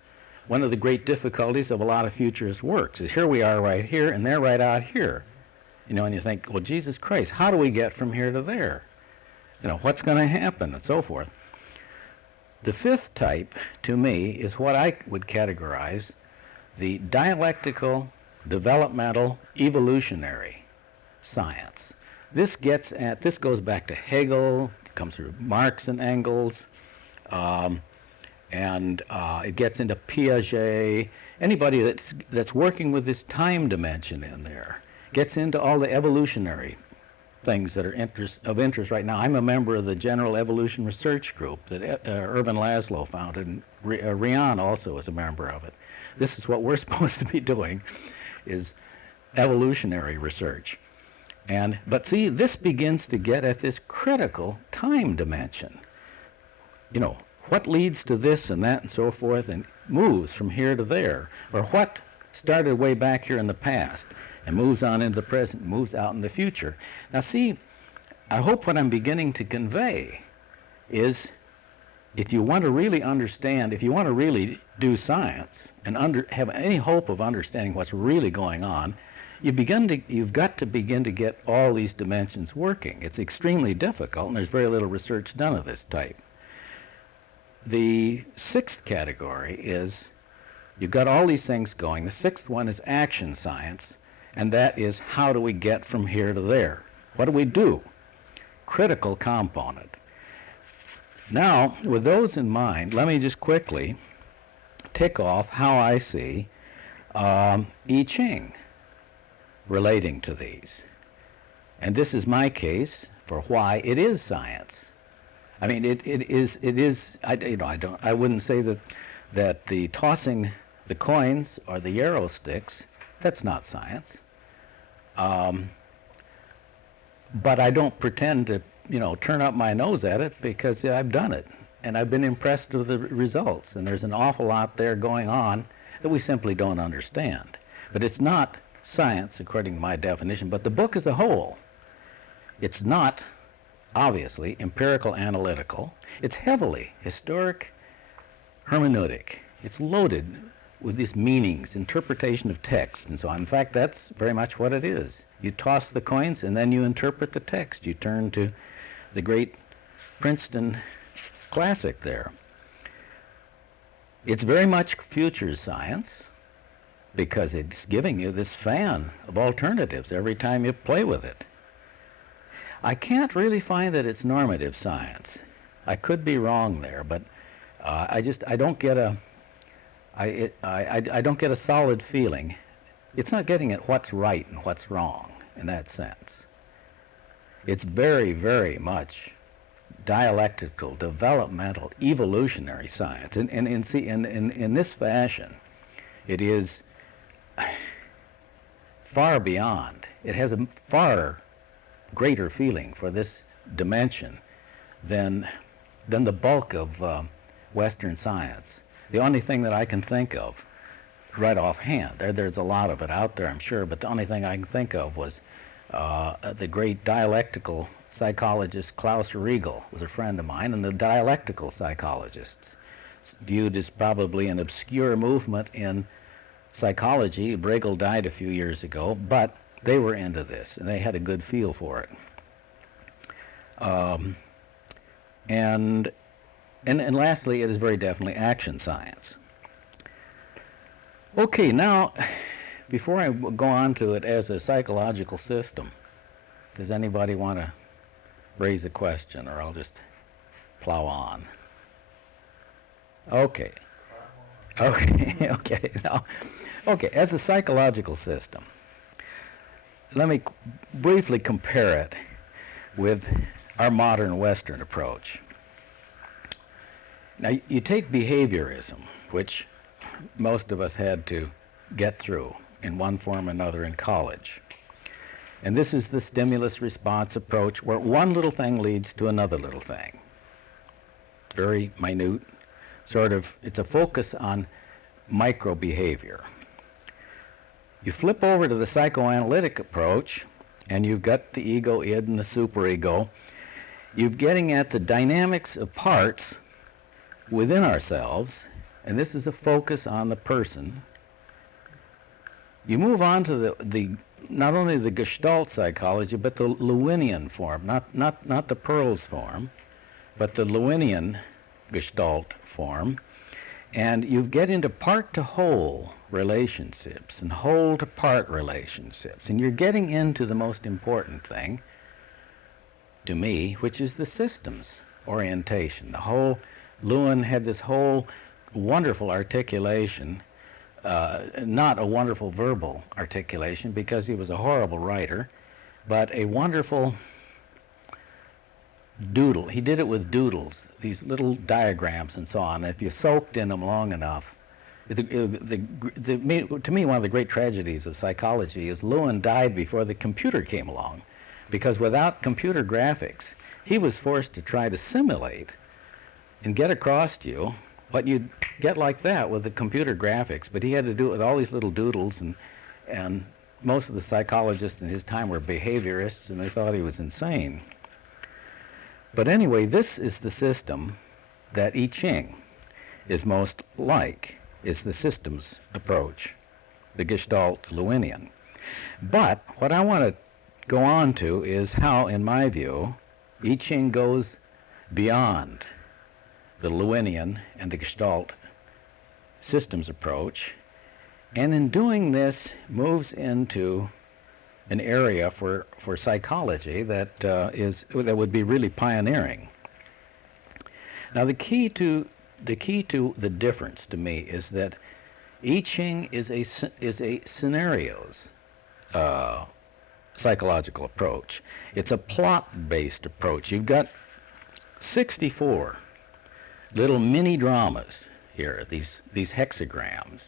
one of the great difficulties of a lot of futurist works is here we are right here, and they're right out here. And you think, well, Jesus Christ, how do we get from here to there? What's going to happen, and so forth. The fifth type, to me, is what I would categorize the dialectical, developmental, evolutionary science. This goes back to Hegel, it comes through Marx and Engels, and it gets into Piaget. Anybody that's working with this time dimension in there gets into all the evolutionary things that are of interest right now. I'm a member of the General Evolution Research Group that Urban Laszlo founded, and Rian also is a member of it. This is what we're supposed to be doing, is evolutionary research. But see, this begins to get at this critical time dimension. What leads to this and that and so forth and moves from here to there, or what started way back here in the past and moves on into the present, moves out in the future. Now see, I hope what I'm beginning to convey is, if you want to really understand, if you want to really do science and have any hope of understanding what's really going on, you've got to begin to get all these dimensions working. It's extremely difficult, and there's very little research done of this type. The sixth category is, you've got all these things going. The sixth one is action science, and that is, how do we get from here to there? What do we do? Critical component. Now, with those in mind, let me just quickly tick off how I see I Ching relating to these. And this is my case for why it is science. I mean, it is. I wouldn't say that the tossing the coins or the yarrow sticks, that's not science. But I don't pretend to, turn up my nose at it, because I've done it and I've been impressed with the results. And there's an awful lot there going on that we simply don't understand. But it's not science according to my definition. But the book as a whole, it's not obviously empirical analytical. It's heavily historic hermeneutic. It's loaded with these meanings, interpretation of text, and so on. In fact, that's very much what it is. You toss the coins and then you interpret the text. You turn to the great Princeton classic there. It's very much future science because it's giving you this fan of alternatives every time you play with it. I can't really find that it's normative science. I could be wrong there, but I don't get a solid feeling. It's not getting at what's right and what's wrong in that sense. It's very, very much dialectical, developmental, evolutionary science. And in this fashion, it is far beyond. It has a far greater feeling for this dimension than the bulk of Western science. The only thing that I can think of right offhand, there's a lot of it out there, I'm sure, but the only thing I can think of was the great dialectical psychologist Klaus Riegel was a friend of mine, and the dialectical psychologists, viewed as probably an obscure movement in psychology. Riegel died a few years ago, but they were into this, and they had a good feel for it. And lastly, it is very definitely action science. Okay, now, before I go on to it as a psychological system, does anybody want to raise a question, or I'll just plow on? Okay. Okay. Now, okay, as a psychological system, let me briefly compare it with our modern Western approach. Now, you take behaviorism, which most of us had to get through in one form or another in college. And this is the stimulus response approach, where one little thing leads to another little thing. It's very minute, it's a focus on micro behavior. You flip over to the psychoanalytic approach, and you've got the ego, id, and the superego. You're getting at the dynamics of parts within ourselves, and this is a focus on the person. You move on to the not only the Gestalt psychology, but the Lewinian form, not the Pearls form, but the Lewinian Gestalt form, and you get into part-to-whole relationships and whole-to-part relationships, and you're getting into the most important thing, to me, which is the systems orientation. Lewin had this whole wonderful articulation, not a wonderful verbal articulation because he was a horrible writer, but a wonderful doodle. He did it with doodles, these little diagrams and so on. If you soaked in them long enough, to me, one of the great tragedies of psychology is Lewin died before the computer came along, because without computer graphics, he was forced to try to simulate and get across to you what you'd get like that with the computer graphics, but he had to do it with all these little doodles, and most of the psychologists in his time were behaviorists, and they thought he was insane. But anyway, this is the system that I Ching is most like, is the systems approach, the Gestalt Lewinian. But what I want to go on to is how, in my view, I Ching goes beyond the Lewinian and the Gestalt systems approach, and in doing this moves into an area for psychology that would be really pioneering. Now, the key to the difference to me is that I Ching is a scenarios psychological approach. It's a plot-based approach. You've got 64 little mini dramas here, these hexagrams.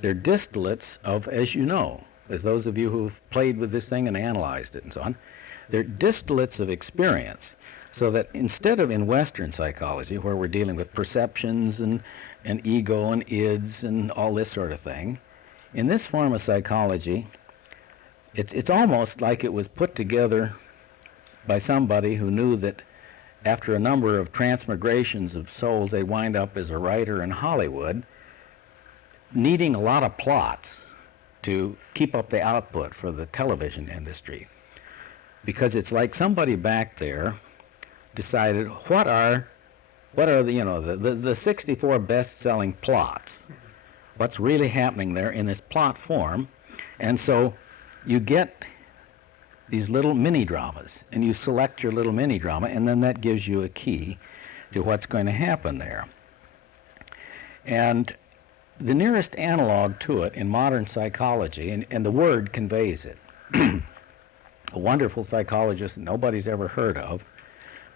They're distillates of, as you know, as those of you who've played with this thing and analyzed it and so on, they're distillates of experience, so that instead of in Western psychology, where we're dealing with perceptions and ego and ids and all this sort of thing, in this form of psychology, it's almost like it was put together by somebody who knew that after a number of transmigrations of souls, they wind up as a writer in Hollywood, needing a lot of plots to keep up the output for the television industry. Because it's like somebody back there decided what are the 64 best-selling plots. What's really happening there in this plot form? And so you get these little mini dramas, and you select your little mini drama, and then that gives you a key to what's going to happen there. And the nearest analog to it in modern psychology, and the word conveys it, a wonderful psychologist that nobody's ever heard of.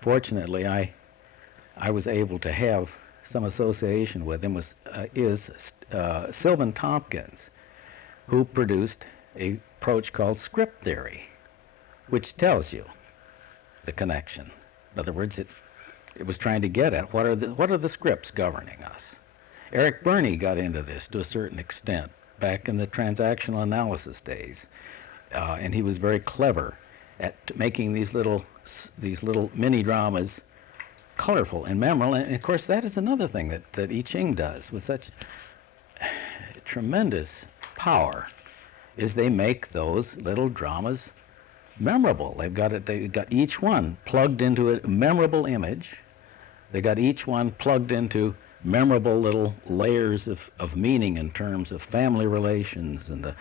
Fortunately, I was able to have some association with him, is Sylvan Tompkins, who produced an approach called script theory, which tells you the connection. In other words, it was trying to get at what are the scripts governing us. Eric Burney got into this to a certain extent back in the transactional analysis days, and he was very clever at making these little mini dramas colorful and memorable. And of course, that is another thing that I Ching does with such tremendous power, is they make those little dramas memorable. They've got each one plugged into a memorable image. They got each one plugged into memorable little layers of meaning in terms of family relations and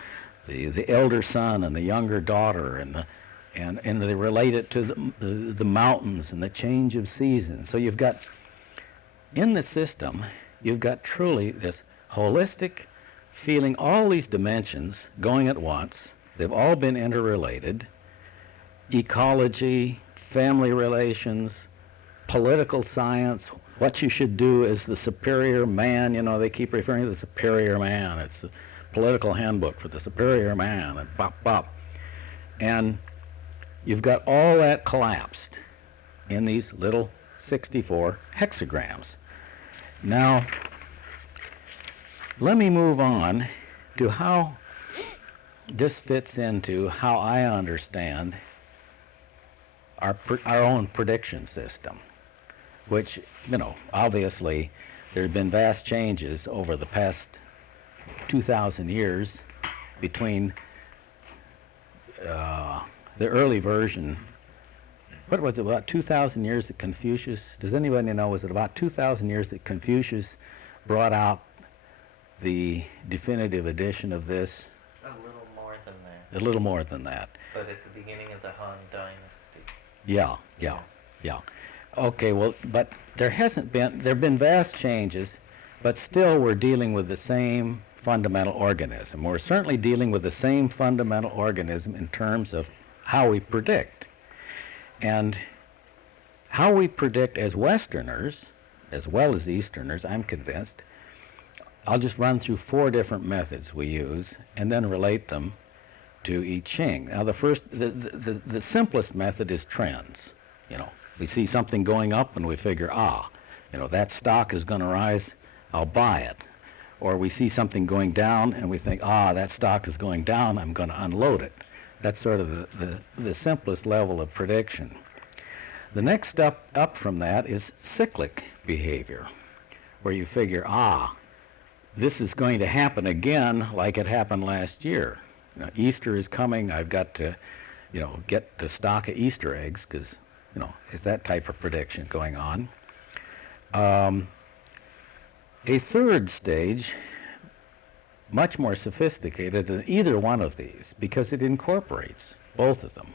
the elder son and the younger daughter, and they relate it to the mountains and the change of seasons. So you've got, in the system, you've got truly this holistic feeling, all these dimensions going at once. They've all been interrelated. Ecology, family relations, political science, what you should do as the superior man. They keep referring to the superior man. It's the political handbook for the superior man, and bop, bop. And you've got all that collapsed in these little 64 hexagrams. Now, let me move on to how this fits into how I understand our own prediction system, which, obviously there have been vast changes over the past 2,000 years between the early version. What was it, about 2,000 years that Confucius, does anybody know, was it about 2,000 years that Confucius brought out the definitive edition of this? A little more than that. A little more than that. But at the beginning of the Han Dynasty. Yeah. Okay, well, but there have been vast changes, but still we're dealing with the same fundamental organism. We're certainly dealing with the same fundamental organism in terms of how we predict. And how we predict as Westerners, as well as Easterners, I'm convinced, I'll just run through 4 different methods we use and then relate them to I Ching. Now, the simplest method is trends. We see something going up and we figure, that stock is going to rise, I'll buy it. Or we see something going down and we think, that stock is going down, I'm going to unload it. That's sort of the simplest level of prediction. The next step up from that is cyclic behavior, where you figure, this is going to happen again like it happened last year. Easter is coming, I've got to, get the stock of Easter eggs, because, it's that type of prediction going on. A third stage, much more sophisticated than either one of these, because it incorporates both of them,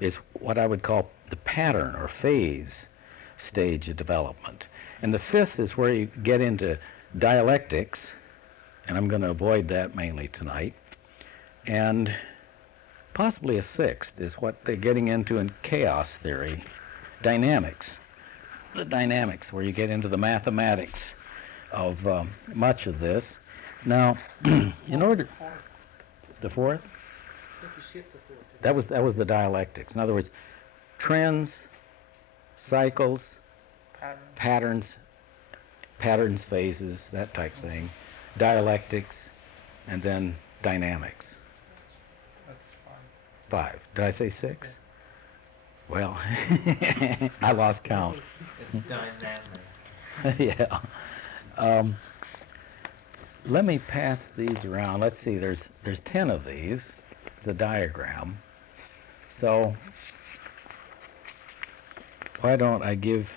is what I would call the pattern or phase stage of development. And the fifth is where you get into dialectics, and I'm going to avoid that mainly tonight. And possibly a sixth is what they're getting into in chaos theory, dynamics. The dynamics, where you get into the mathematics of much of this. Now, in order... The fourth? I think you skipped the fourth. That was the dialectics. In other words, trends, cycles, patterns, phases, that type thing, dialectics, and then dynamics. That's fine. 5. Did I say 6? Well, I lost count. It's dynamic. Yeah. Let me pass these around. Let's see, there's 10 of these. It's a diagram. So why don't I give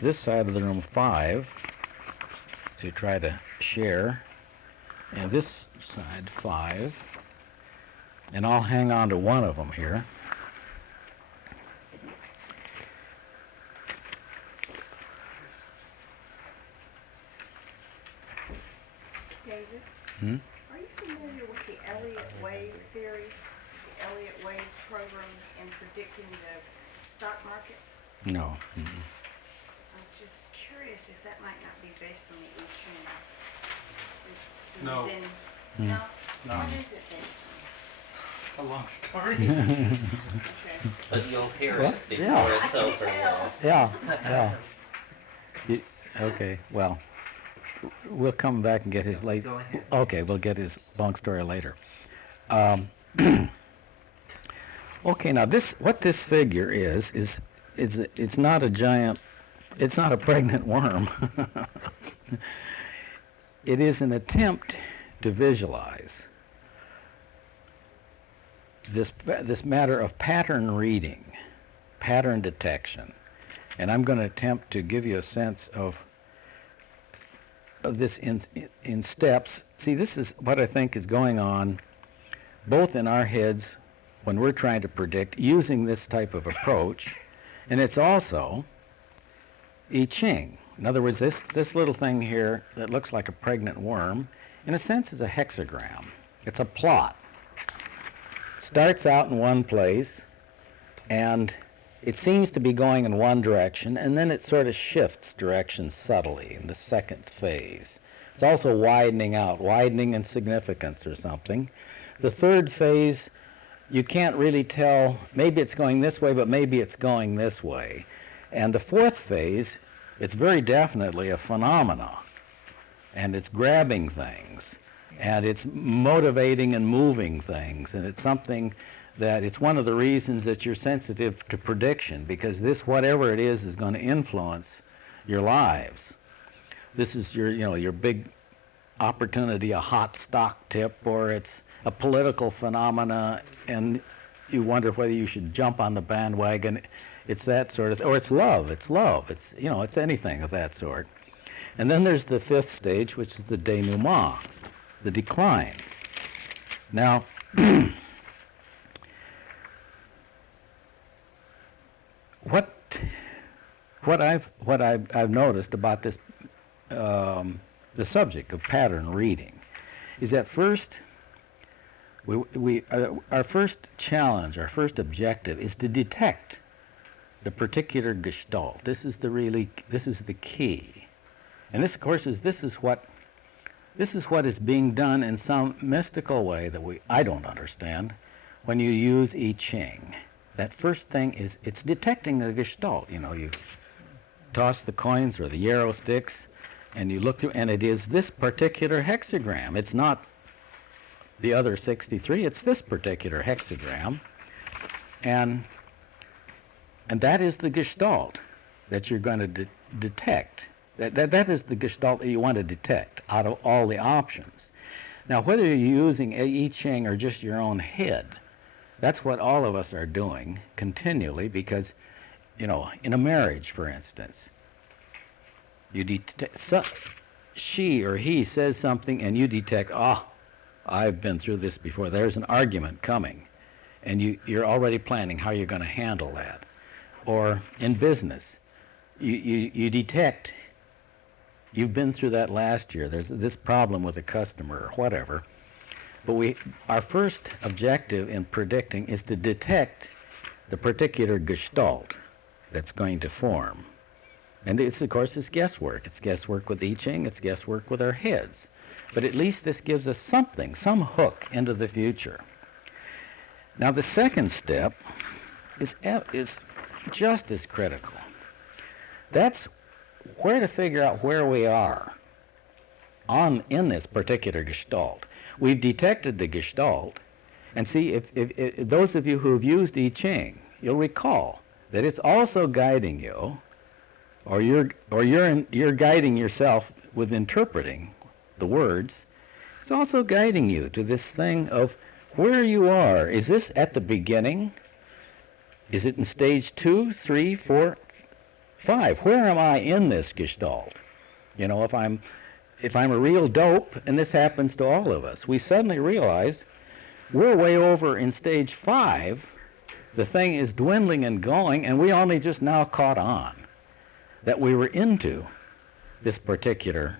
this side of the room 5 to try to share, and this side 5, and I'll hang on to one of them here. David, Hmm? are you familiar with the Elliott wave theory, the Elliott wave program in predicting the stock market? No. Mm-mm. I'm just curious if that might not be based on the I Ching. No. Hmm. No? No. What is it based It's a long story. on? Okay. But you'll hear Well, it before yeah. it's over with. Yeah, yeah. Okay, well, we'll come back and get his late. Go ahead. Okay, we'll get his long story later. Okay, now what this figure is it's not a giant, it's not a pregnant worm. It is an attempt to visualize this matter of pattern reading, pattern detection. And I'm going to attempt to give you a sense of this in steps. See, this is what I think is going on both in our heads when we're trying to predict using this type of approach, and it's also I Ching. In other words, this little thing here that looks like a pregnant worm, in a sense, is a hexagram. It's a plot. Starts out in one place, and it seems to be going in one direction, and then it sort of shifts direction subtly in the second phase. It's also widening out, widening in significance or something. The third phase, you can't really tell, maybe it's going this way, but maybe it's going this way. And the fourth phase, it's very definitely a phenomena, and it's grabbing things, and it's motivating and moving things, and it's something that it's one of the reasons that you're sensitive to prediction, because this, whatever it is going to influence your lives. This is your big opportunity, a hot stock tip, or it's a political phenomena, and you wonder whether you should jump on the bandwagon. It's that sort of, or it's love, it's anything of that sort. And then there's the fifth stage, which is the denouement, the decline. Now, what I've noticed about this, the subject of pattern reading, is that first, our first challenge, our first objective, is to detect the particular gestalt. This is the key, and this, of course, this is what is being done in some mystical way that I don't understand when you use I Ching. That first thing is it's detecting the gestalt. You toss the coins or the yarrow sticks, and you look through, and it is this particular hexagram. It's not the other 63. It's this particular hexagram, and that is the gestalt that you're going to detect. That is the gestalt that you want to detect out of all the options. Now, whether you're using I Ching or just your own head, that's what all of us are doing continually, because, in a marriage, for instance, you she or he says something, and you detect, I've been through this before. There's an argument coming, and you're already planning how you're going to handle that. Or in business, you detect, you've been through that last year. There's this problem with a customer or whatever. But our first objective in predicting is to detect the particular gestalt that's going to form. And it's, of course, it's guesswork. It's guesswork with I Ching. It's guesswork with our heads. But at least this gives us something, some hook into the future. Now, the second step is just as critical. That's where to figure out where we are in this particular gestalt. We've detected the gestalt, and see, if those of you who have used I Ching, you'll recall that it's also guiding you, or you're guiding yourself with interpreting the words. It's also guiding you to this thing of where you are. Is this at the beginning? Is it in stage 2, 3, 4, 5? Where am I in this gestalt? You know, if I'm a real dope, and this happens to all of us, we suddenly realize we're way over in stage 5. The thing is dwindling and going, and we only just now caught on that we were into this particular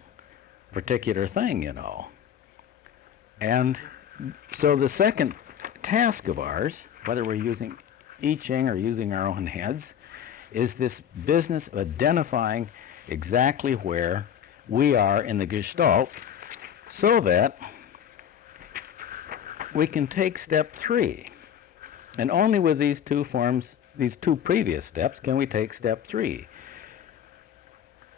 thing, you know. And so the second task of ours, whether we're using I Ching or using our own heads, is this business of identifying exactly where we are in the gestalt so that we can take step 3. And only with these two previous steps, can we take step 3.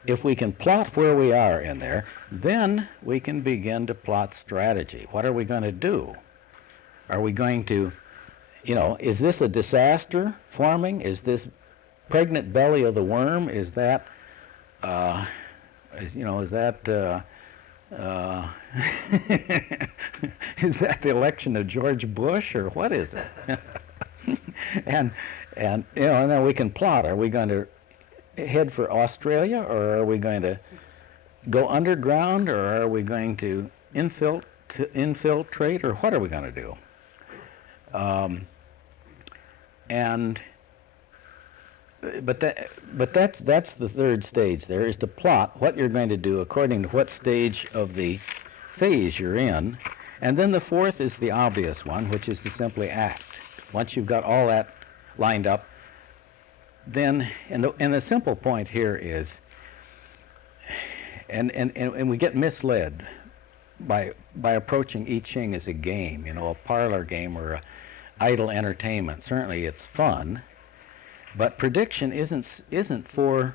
If we can plot where we are in there, then we can begin to plot strategy. What are we going to do? Are we going to, you know, is this a disaster forming? Is this pregnant belly of the worm? Is that, is that the election of George Bush, or what is it? and you know, and then we can plot. Are we going to head for Australia, or are we going to go underground, or are we going to infiltrate, or what are we going to do? But that's the third stage. There is to plot what you're going to do according to what stage of the phase you're in, and then the fourth is the obvious one, which is to simply act. Once you've got all that lined up, then, and the simple point here is, and we get misled by approaching I Ching as a game, you know, a parlor game or a idle entertainment. Certainly it's fun, but prediction isn't for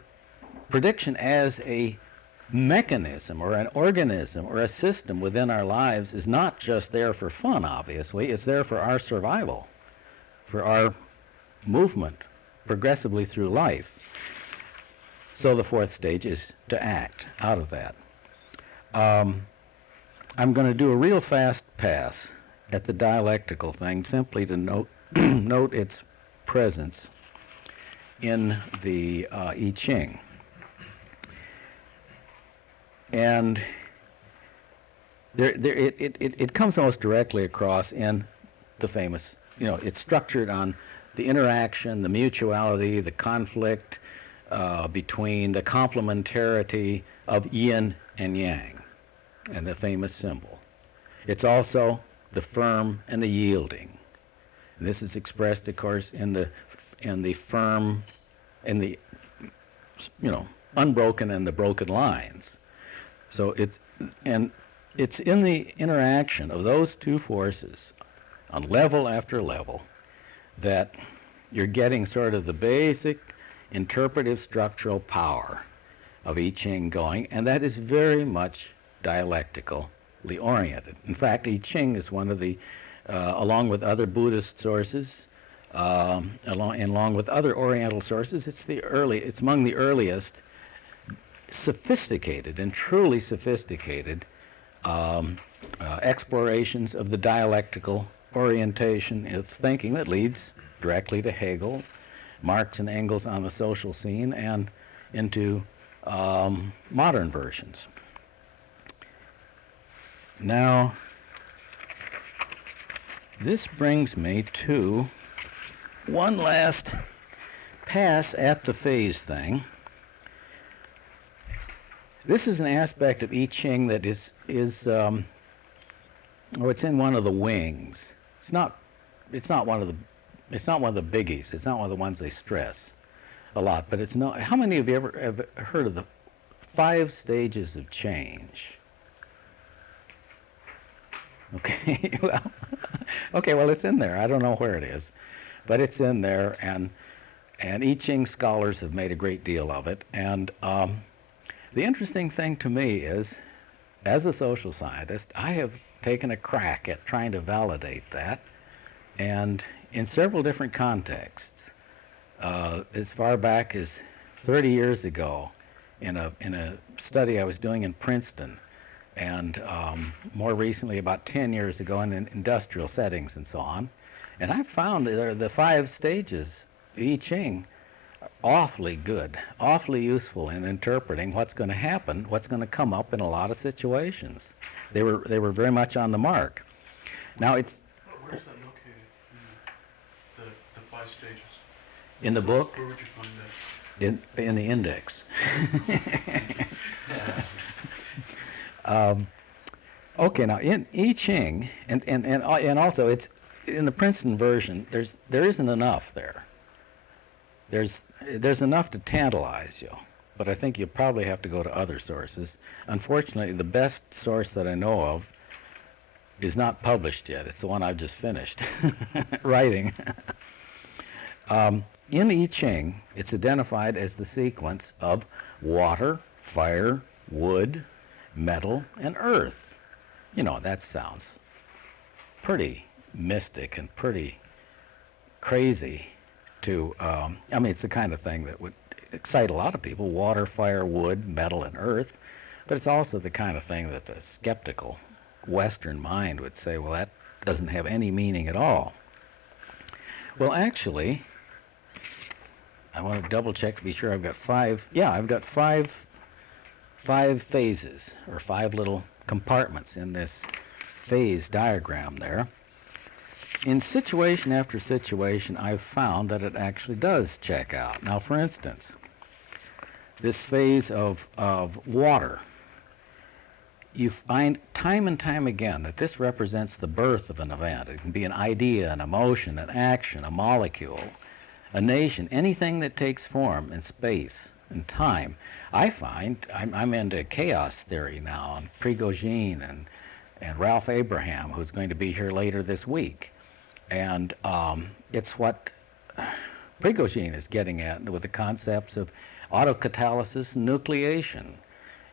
prediction as a mechanism or an organism or a system within our lives is not just there for fun, obviously. It's there for our survival, for our movement progressively through life. So the fourth stage is to act out of that. I'm going to do a real fast pass at the dialectical thing, simply to note its presence in the I Ching. And it comes most directly across in the famous, you know, it's structured on the interaction, the mutuality, the conflict between the complementarity of yin and yang, and the famous symbol. It's also the firm and the yielding. And this is expressed, of course, in the firm, in the, you know, unbroken and the broken lines. So it's in the interaction of those two forces on level after level that you're getting sort of the basic interpretive structural power of I Ching going, and that is very much dialectically oriented. In fact, I Ching is one of the, along with other Buddhist sources, along with other Oriental sources, it's among the earliest sophisticated and truly sophisticated explorations of the dialectical orientation of thinking that leads directly to Hegel, Marx and Engels on the social scene, and into modern versions. Now, this brings me to one last pass at the phase thing. This is an aspect of I Ching that is it's in one of the wings. It's not one of the biggies. It's not one of the ones they stress a lot. But it's not. How many of you ever heard of the 5 stages of change? Okay, well, it's in there. I don't know where it is, but it's in there, and I Ching scholars have made a great deal of it. And the interesting thing to me is, as a social scientist, I have taken a crack at trying to validate that, and in several different contexts. as far back as 30 years ago in a study I was doing in Princeton, and more recently about 10 years ago in industrial settings and so on. And I found the 5 stages I Ching are awfully good, awfully useful in interpreting what's going to happen, what's going to come up in a lot of situations. They were very much on the mark. Now it's Where's that located? The 5 stages. in the book, Where would you find that? in the index. Okay, now in I Ching, and also it's in the Princeton version. There isn't enough there. There's enough to tantalize you, but I think you probably have to go to other sources. Unfortunately, the best source that I know of is not published yet. It's the one I've just finished writing. In I Ching, it's identified as the sequence of water, fire, wood, metal, and earth. You know, that sounds pretty mystic and pretty crazy to, I mean, it's the kind of thing that would excite a lot of people, water, fire, wood, metal, and earth, but it's also the kind of thing that the skeptical Western mind would say, well, that doesn't have any meaning at all. Well, actually, I want to double check to be sure I've got 5, yeah, I've got 5 phases, or 5 little compartments in this phase diagram there. In situation after situation, I've found that it actually does check out. Now, for instance, this phase of water, you find time and time again that this represents the birth of an event. It can be an idea, an emotion, an action, a molecule, a nation, anything that takes form in space and time. I find I'm into chaos theory now, and Prigogine and Ralph Abraham, who's going to be here later this week. And it's what Prigogine is getting at with the concepts of autocatalysis and nucleation.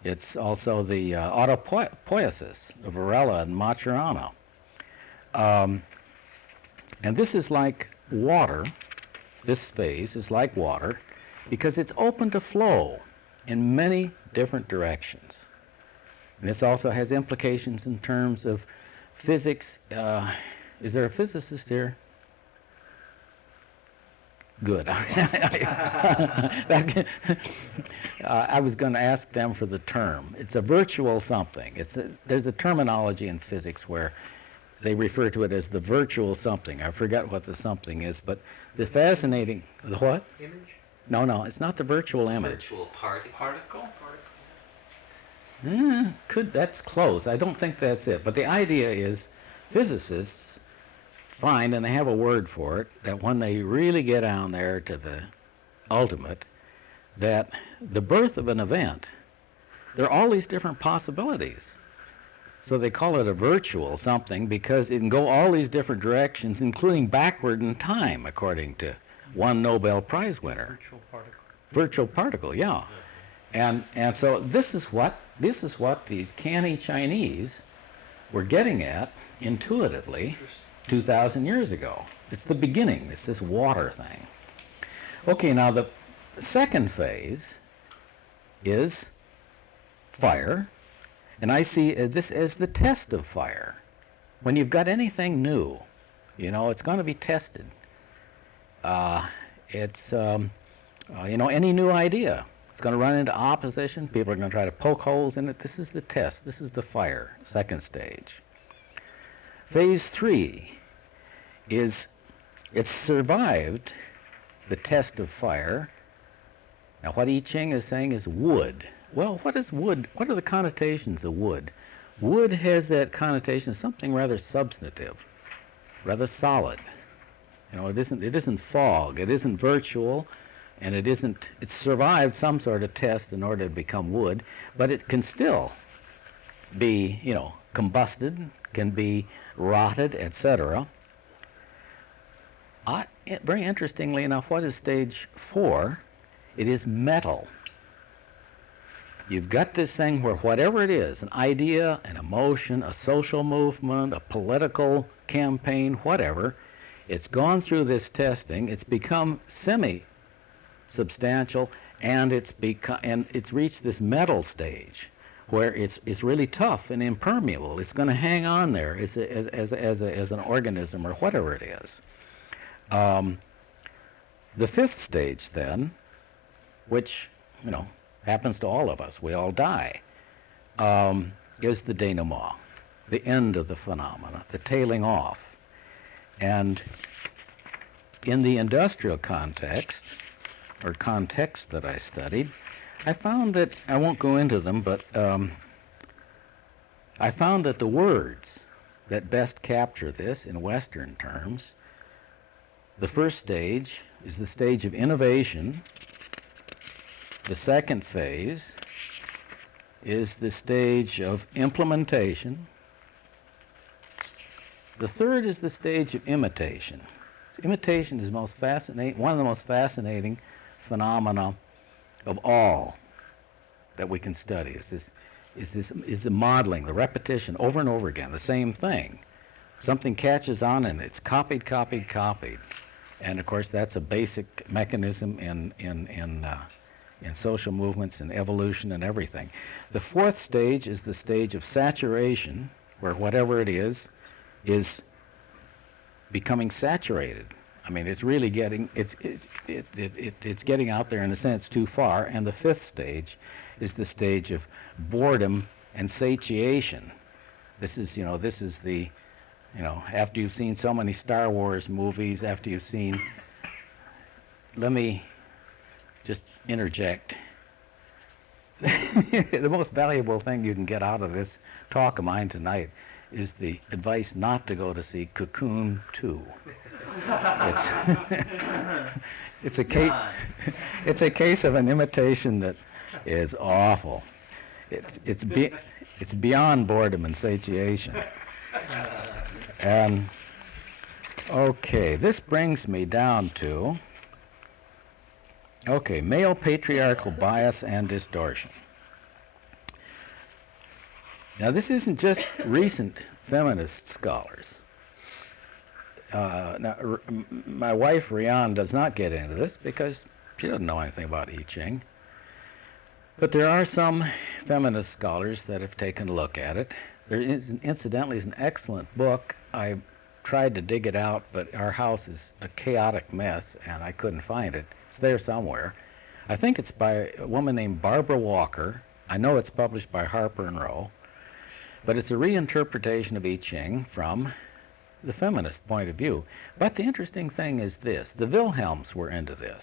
It's also the autopoiesis of Varela and Maturana. And this is like water. This phase is like water because it's open to flow in many different directions. And this also has implications in terms of physics. Is there a physicist here? Good. I was going to ask them for the term. It's a virtual something. There's a terminology in physics where they refer to it as the virtual something. I forget what the something is, but the fascinating... The what? Image? No, it's not the virtual image. Virtual particle? That's close. I don't think that's it. But the idea is physicists find, and they have a word for it, that when they really get down there to the ultimate, that the birth of an event, there are all these different possibilities. So they call it a virtual something because it can go all these different directions, including backward in time, according to one Nobel Prize winner. Virtual particle. Virtual particle, yeah. And so this is what these canny Chinese were getting at intuitively 2,000 years ago. It's the beginning. It's this water thing. Okay, now the second phase is fire, and I see this as the test of fire. When you've got anything new, it's going to be tested. Any new idea. It's going to run into opposition. People are going to try to poke holes in it. This is the test. This is the fire, second stage. Phase 3 it's survived the test of fire. Now, what I Ching is saying is wood. Well, what is wood? What are the connotations of wood? Wood has that connotation of something rather substantive, rather solid. It isn't fog. It isn't virtual, and it survived some sort of test in order to become wood, but it can still be, combusted, can be rotted, etc. Very interestingly enough, what is stage 4? It is metal. You've got this thing where whatever it is, an idea, an emotion, a social movement, a political campaign, whatever, it's gone through this testing, it's become substantial, and it's reached this metal stage where it's really tough and impermeable. It's going to hang on there as an organism or whatever it is. The fifth stage then, which happens to all of us, we all die, is the denouement, the end of the phenomena, the tailing off. And in the industrial context, or context that I studied, I found that, I won't go into them, but I found that the words that best capture this in Western terms, the first stage is the stage of innovation. The second phase is the stage of implementation. The third is the stage of imitation. Imitation is one of the most fascinating phenomena of all that we can study. Is the modeling, the repetition over and over again, the same thing. Something catches on and it's copied, copied, copied. And of course that's a basic mechanism in social movements and evolution and everything. The fourth stage is the stage of saturation, where whatever it is becoming saturated. I mean, it's really getting it's getting out there in a sense too far. And the fifth stage is the stage of boredom and satiation. This is the after you've seen so many Star Wars movies, after you've seen, let me just interject. The most valuable thing you can get out of this talk of mine tonight is the advice not to go to see Cocoon 2. It's a case of an imitation that is awful. It's beyond boredom and satiation. And okay, this brings me down to male patriarchal bias and distortion. Now, this isn't just recent feminist scholars. My wife, Rian, does not get into this because she doesn't know anything about I Ching. But there are some feminist scholars that have taken a look at it. There is, incidentally, an excellent book. I tried to dig it out, but our house is a chaotic mess, and I couldn't find it. It's there somewhere. I think it's by a woman named Barbara Walker. I know it's published by Harper and Row. But it's a reinterpretation of I Ching from the feminist point of view. But the interesting thing is this. The Wilhelms were into this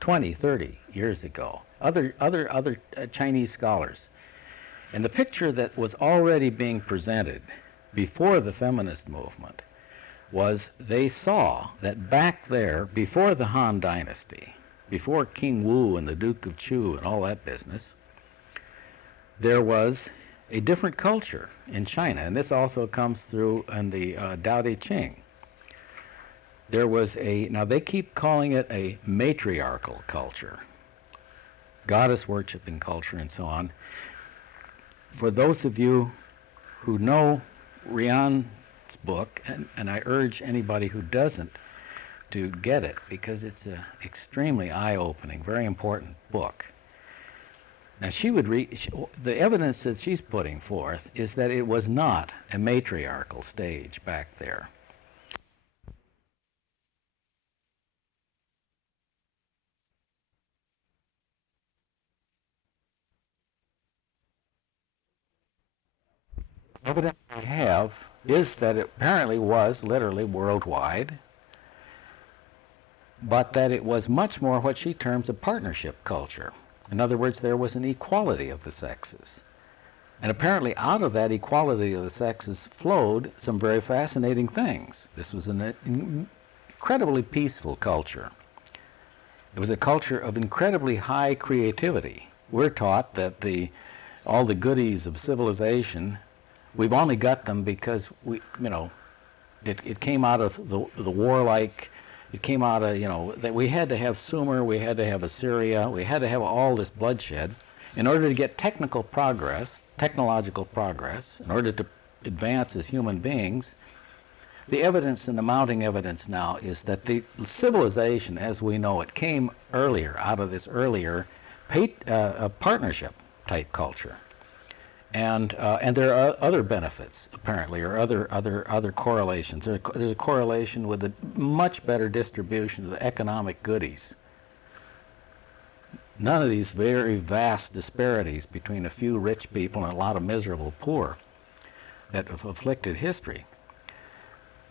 20, 30 years ago. Other Chinese scholars. And the picture that was already being presented before the feminist movement was they saw that back there, before the Han Dynasty, before King Wu and the Duke of Chu and all that business, there was a different culture in China, and this also comes through in the Tao Te Ching. There was now they keep calling it a matriarchal culture, goddess worshiping culture and so on. For those of you who know Rian's book, and I urge anybody who doesn't to get it, because it's an extremely eye-opening, very important book. Now the evidence that she's putting forth is that it was not a matriarchal stage back there. Evidence we have is that it apparently was literally worldwide, but that it was much more what she terms a partnership culture. In other words, there was an equality of the sexes. And apparently out of that equality of the sexes flowed some very fascinating things. This was an incredibly peaceful culture. It was a culture of incredibly high creativity. We're taught that all the goodies of civilization, we've only got them because it came out of the warlike. It came out of, that we had to have Sumer, we had to have Assyria, we had to have all this bloodshed in order to get technological progress, in order to advance as human beings. the evidence and the mounting evidence now is that the civilization as we know it came earlier, out of this earlier partnership type culture. And there are other benefits, apparently, or other correlations. There's a correlation with a much better distribution of the economic goodies. None of these very vast disparities between a few rich people and a lot of miserable poor that have afflicted history.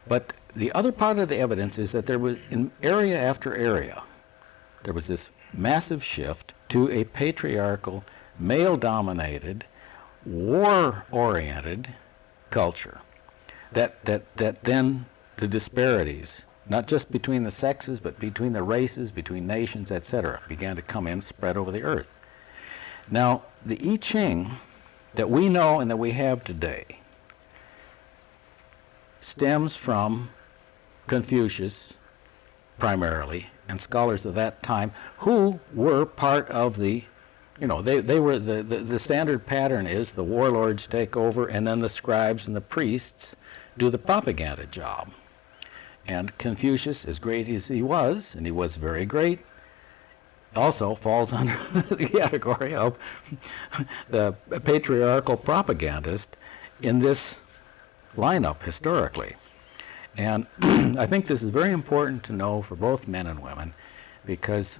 But the other part of the evidence is that there was, in area after area, there was this massive shift to a patriarchal, male-dominated, war-oriented culture. That then the disparities, not just between the sexes, but between the races, between nations, etc., began to come in, spread over the earth. Now, the I Ching that we know and that we have today stems from Confucius, primarily, and scholars of that time, who were part of the, they were, the standard pattern is the warlords take over, and then the scribes and the priests do the propaganda job. And Confucius, as great as he was, and he was very great, also falls under the category of the patriarchal propagandist in this lineup historically. And I think this is very important to know for both men and women, because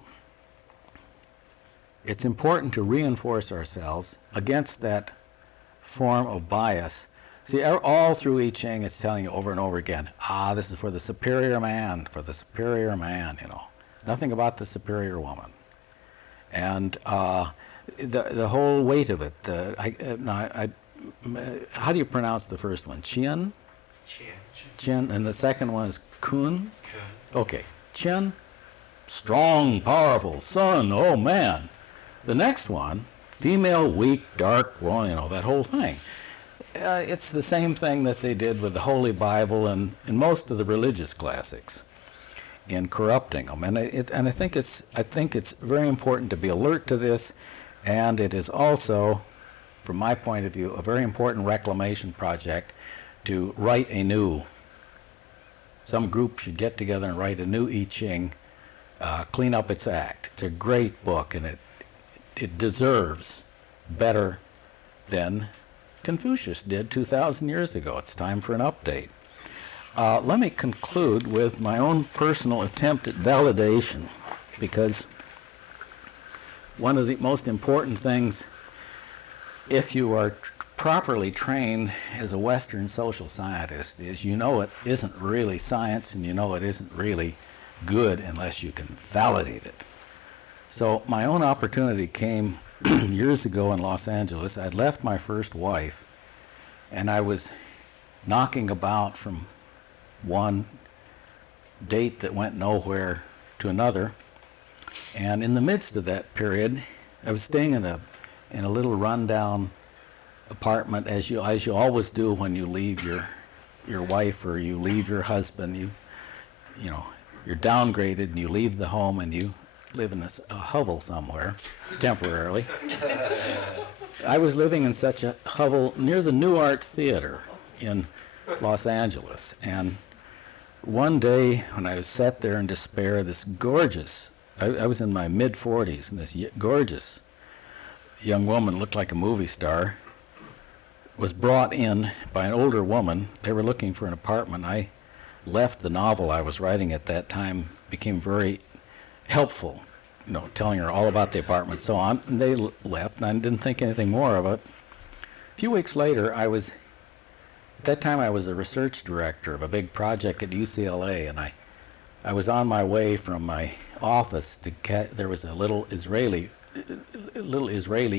it's important to reinforce ourselves against that form of bias. See, all through I Ching, it's telling you over and over again, this is for the superior man, Nothing about the superior woman. And the whole weight of it, how do you pronounce the first one? Qian? Qian, and the second one is Kun? Okay, Qian, strong, powerful, son, oh man. The next one, female, weak, dark, well, that whole thing. It's the same thing that they did with the Holy Bible and most of the religious classics in corrupting them. And I think it's very important to be alert to this, and it is also, from my point of view, a very important reclamation project to write some group should get together and write a new I Ching, clean up its act. It's a great book, and it deserves better than Confucius did 2,000 years ago. It's time for an update. Let me conclude with my own personal attempt at validation, because one of the most important things, if you are properly trained as a Western social scientist, is it isn't really science, and it isn't really good unless you can validate it. So my own opportunity came years ago in Los Angeles. I'd left my first wife, and I was knocking about from one date that went nowhere to another. And in the midst of that period, I was staying in a little rundown apartment, as you always do when you leave your wife or you leave your husband. You're downgraded and you leave the home and you live in a hovel somewhere temporarily. I was living in such a hovel near the New Art Theater in Los Angeles, and one day when I was sat there in despair, this gorgeous, I was in my mid-40s, and this gorgeous young woman, looked like a movie star, was brought in by an older woman. They were looking for an apartment. I left the novel I was writing at that time, became very helpful, telling her all about the apartment, so on. And they left, and I didn't think anything more of it. A few weeks later, at that time I was a research director of a big project at UCLA, and I was on my way from my office there was a little Israeli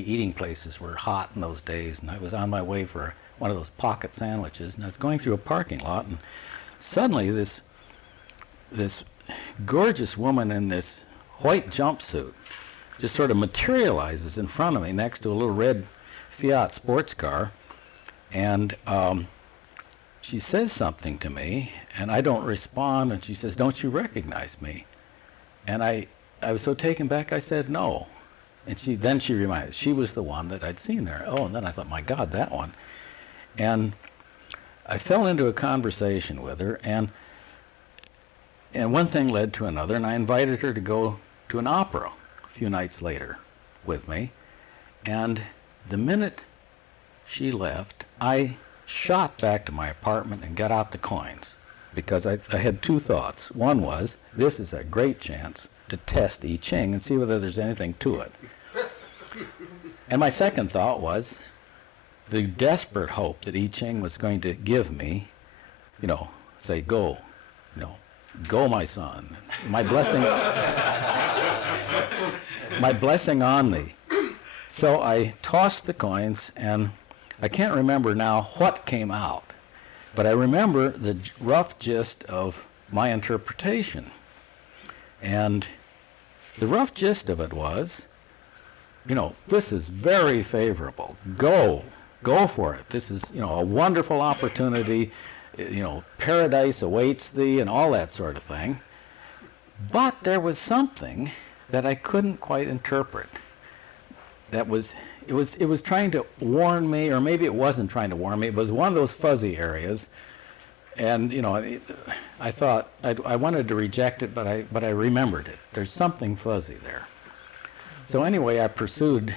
eating places were hot in those days, and I was on my way for one of those pocket sandwiches, and I was going through a parking lot, and suddenly this gorgeous woman in this white jumpsuit just sort of materializes in front of me next to a little red Fiat sports car, and she says something to me, and I don't respond, and she says, "Don't you recognize me?" And I was so taken back, I said no. And then she reminded, she was the one that I'd seen there. Oh, and then I thought, my God, that one. And I fell into a conversation with her, and one thing led to another, and I invited her to go to an opera a few nights later with me. And the minute she left, I shot back to my apartment and got out the coins, because I had two thoughts. One was, this is a great chance to test I Ching and see whether there's anything to it. And my second thought was the desperate hope that I Ching was going to give me, say, go, go, my son, my blessing, my blessing on thee. So I tossed the coins, and I can't remember now what came out, but I remember the rough gist of my interpretation. And the rough gist of it was, this is very favorable. Go for it. This is, a wonderful opportunity. Paradise awaits thee and all that sort of thing. But there was something that I couldn't quite interpret. It was trying to warn me, or maybe it wasn't trying to warn me. It was one of those fuzzy areas, and I thought I wanted to reject it, but I remembered it. There's something fuzzy there. So anyway, I pursued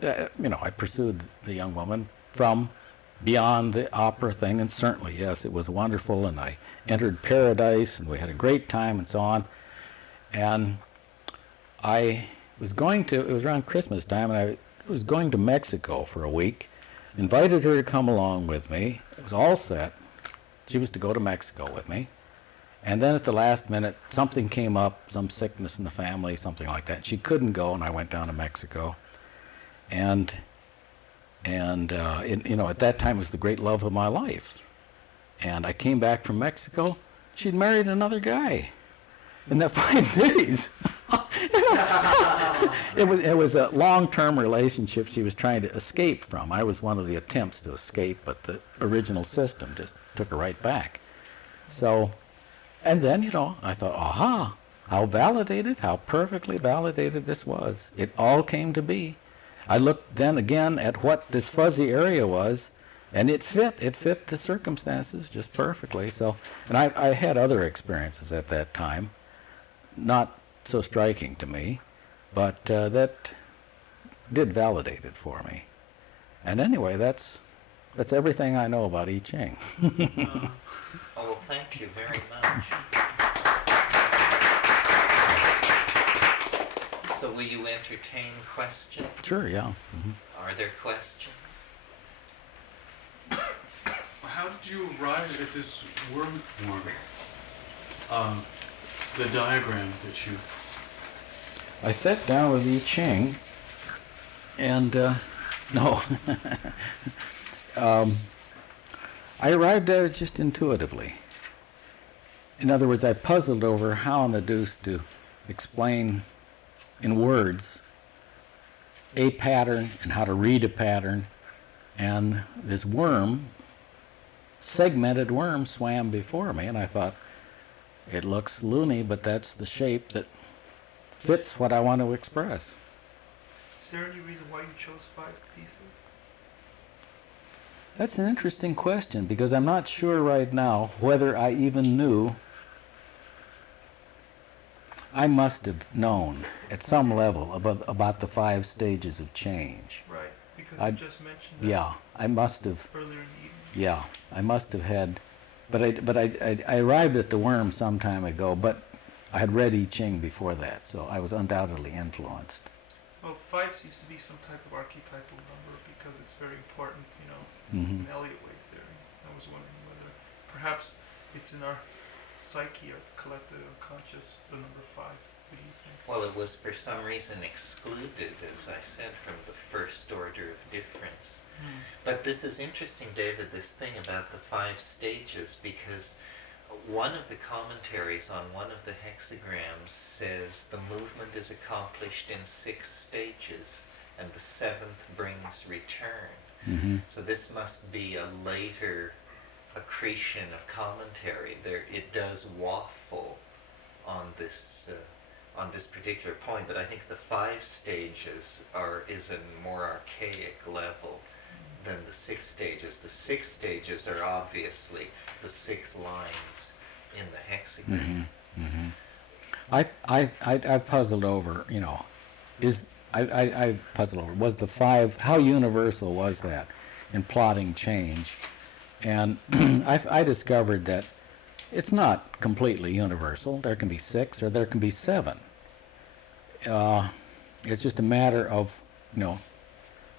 the young woman from beyond the opera thing, and certainly, yes, it was wonderful, and I entered paradise, and we had a great time, and so on. And it was around Christmas time, and I was going to Mexico for a week, invited her to come along with me. It was all set. She was to go to Mexico with me. And then at the last minute, something came up, some sickness in the family, something like that. She couldn't go, and I went down to Mexico. And at that time, it was the great love of my life. And I came back from Mexico. She'd married another guy in that 5 days. It was a long-term relationship she was trying to escape from. I was one of the attempts to escape, but the original system just took her right back. So, and then, I thought, aha, how validated, how perfectly validated this was. It all came to be. I looked then again at what this fuzzy area was, and it fit the circumstances just perfectly. So, and I had other experiences at that time, not so striking to me, but that did validate it for me. And anyway, that's everything I know about I Ching. Well, thank you very much. So will you entertain questions? Sure, yeah. Mm-hmm. Are there questions? How did you arrive at this worm form? The diagram that you... I sat down with I Ching, and no. I arrived at it just intuitively. In other words, I puzzled over how in the deuce to explain in words a pattern and how to read a pattern. And this worm, segmented worm, swam before me, and I thought, it looks loony, but that's the shape that fits what I want to express. Is there any reason why you chose 5 pieces? That's an interesting question, because I'm not sure right now whether I even knew. I must have known at some level about the 5 stages of change. Right, because you just mentioned that. Yeah, I must have. Earlier in the evening. Yeah, I must have had, but I arrived at the worm some time ago, but I had read I Ching before that, so I was undoubtedly influenced. Well, 5 seems to be some type of archetypal number because it's very important, Mm-hmm. in Elliott Wave theory. I was wondering whether perhaps it's in our psyche or collective unconscious, the number 5. What do you think? Well, it was for some reason excluded, as I said, from the first order of difference. But this is interesting, David, this thing about the 5 stages, because one of the commentaries on one of the hexagrams says the movement is accomplished in 6 stages, and the 7th brings return. Mm-hmm. So this must be a later accretion of commentary. It does waffle on this particular point, but I think the 5 stages is a more archaic level than the 6 stages. The 6 stages are obviously the 6 lines in the hexagram. I puzzled over, I puzzled over, was the 5, how universal was that in plotting change? And I discovered that it's not completely universal. There can be 6 or there can be 7. It's just a matter of,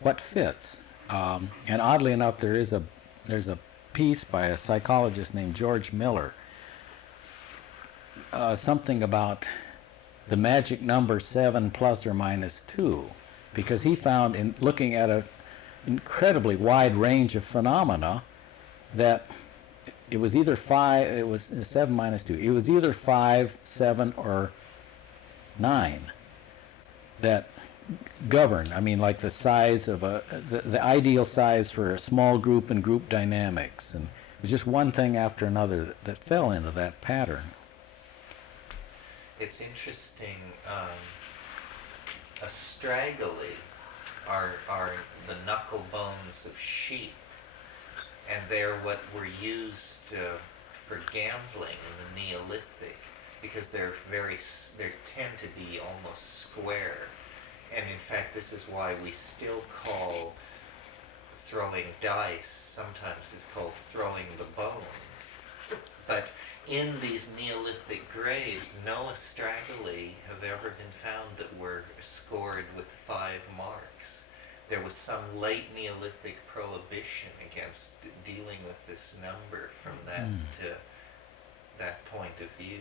what fits. And oddly enough, there's a piece by a psychologist named George Miller, something about the magic number 7 plus or minus 2, because he found in looking at an incredibly wide range of phenomena that it was either 7 minus 2. It was either 5, 7, or 9 that govern. I mean, like the size of the ideal size for a small group and group dynamics, and it was just one thing after another that fell into that pattern. It's interesting. Astragali are the knuckle bones of sheep, and they're what were used for gambling in the Neolithic, because they tend to be almost square. And in fact, this is why we still call throwing dice, sometimes it's called throwing the bone. But in these Neolithic graves, no astragali have ever been found that were scored with 5 marks. There was some late Neolithic prohibition against dealing with this number from that point of view.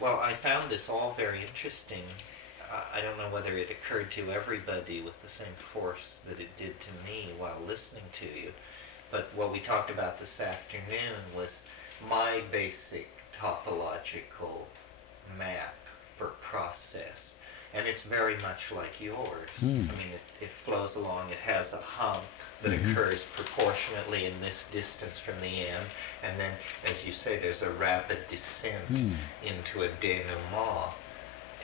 Well, I found this all very interesting. I don't know whether it occurred to everybody with the same force that it did to me while listening to you, but what we talked about this afternoon was my basic topological map for process, and it's very much like yours. I mean, it flows along, it has a hump that occurs proportionately in this distance from the end, and then, as you say, there's a rapid descent into a denouement.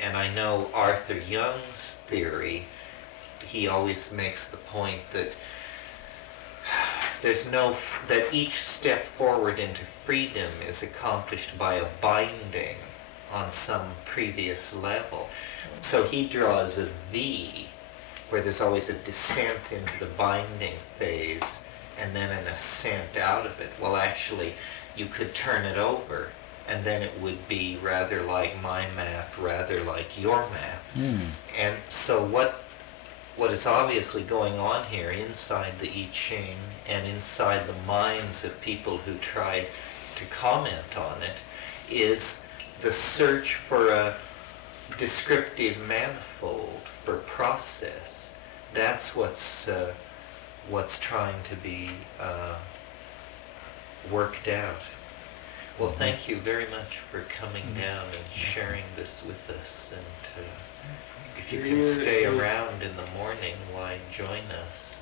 And I know Arthur Young's theory, he always makes the point that that each step forward into freedom is accomplished by a binding on some previous level. So he draws a V where there's always a descent into the binding phase and then an ascent out of it. Well, actually, you could turn it over, and then it would be rather like my map, rather like your map. And so what is obviously going on here inside the I Ching and inside the minds of people who try to comment on it is the search for a descriptive manifold for process. That's what's trying to be worked out. Well, thank you very much for coming down and sharing this with us. And if you can stay around in the morning, why join us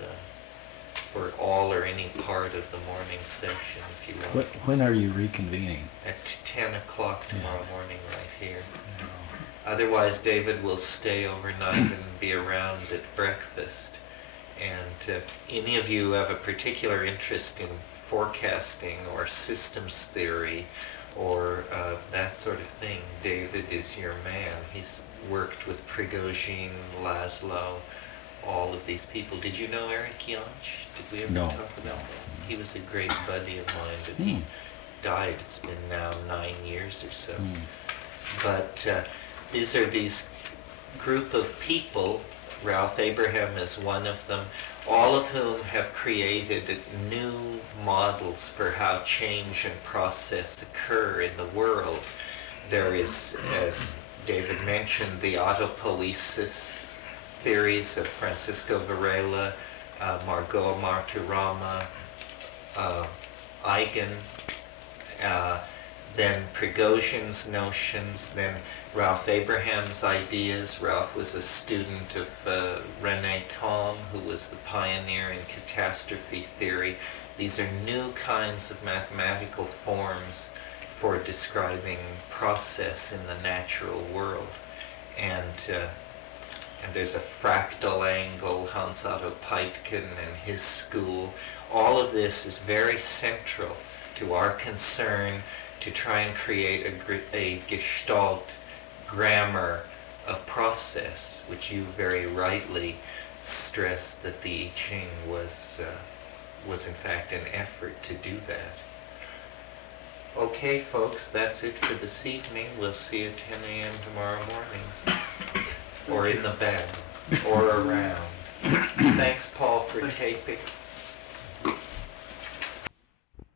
for all or any part of the morning session if you want. When are you reconvening? At 10 o'clock tomorrow morning right here. Otherwise, David will stay overnight and be around at breakfast. And any of you have a particular interest in forecasting or systems theory or that sort of thing, David is your man. He's worked with Prigozhin, Laszlo, all of these people. Did you know Eric Yonch? Did we ever talk about that? He was a great buddy of mine, but he died. It's been now 9 years or so. But these are these group of people. Ralph Abraham is one of them, all of whom have created new models for how change and process occur in the world. There is, as David mentioned, the autopoiesis theories of Francisco Varela, Margot Martirama, Eigen, then Prigozhin's notions, then Ralph Abraham's ideas. Ralph was a student of René Thom, who was the pioneer in catastrophe theory. These are new kinds of mathematical forms for describing process in the natural world. And and there's a fractal angle, Hans Otto Peitgen and his school. All of this is very central to our concern to try and create a gestalt grammar of process, which you very rightly stressed that the I Ching was in fact an effort to do that. Okay, folks, that's it for this evening. We'll see you at 10 a.m. tomorrow morning, or in the bath, or around. Thanks, Paul, for taping.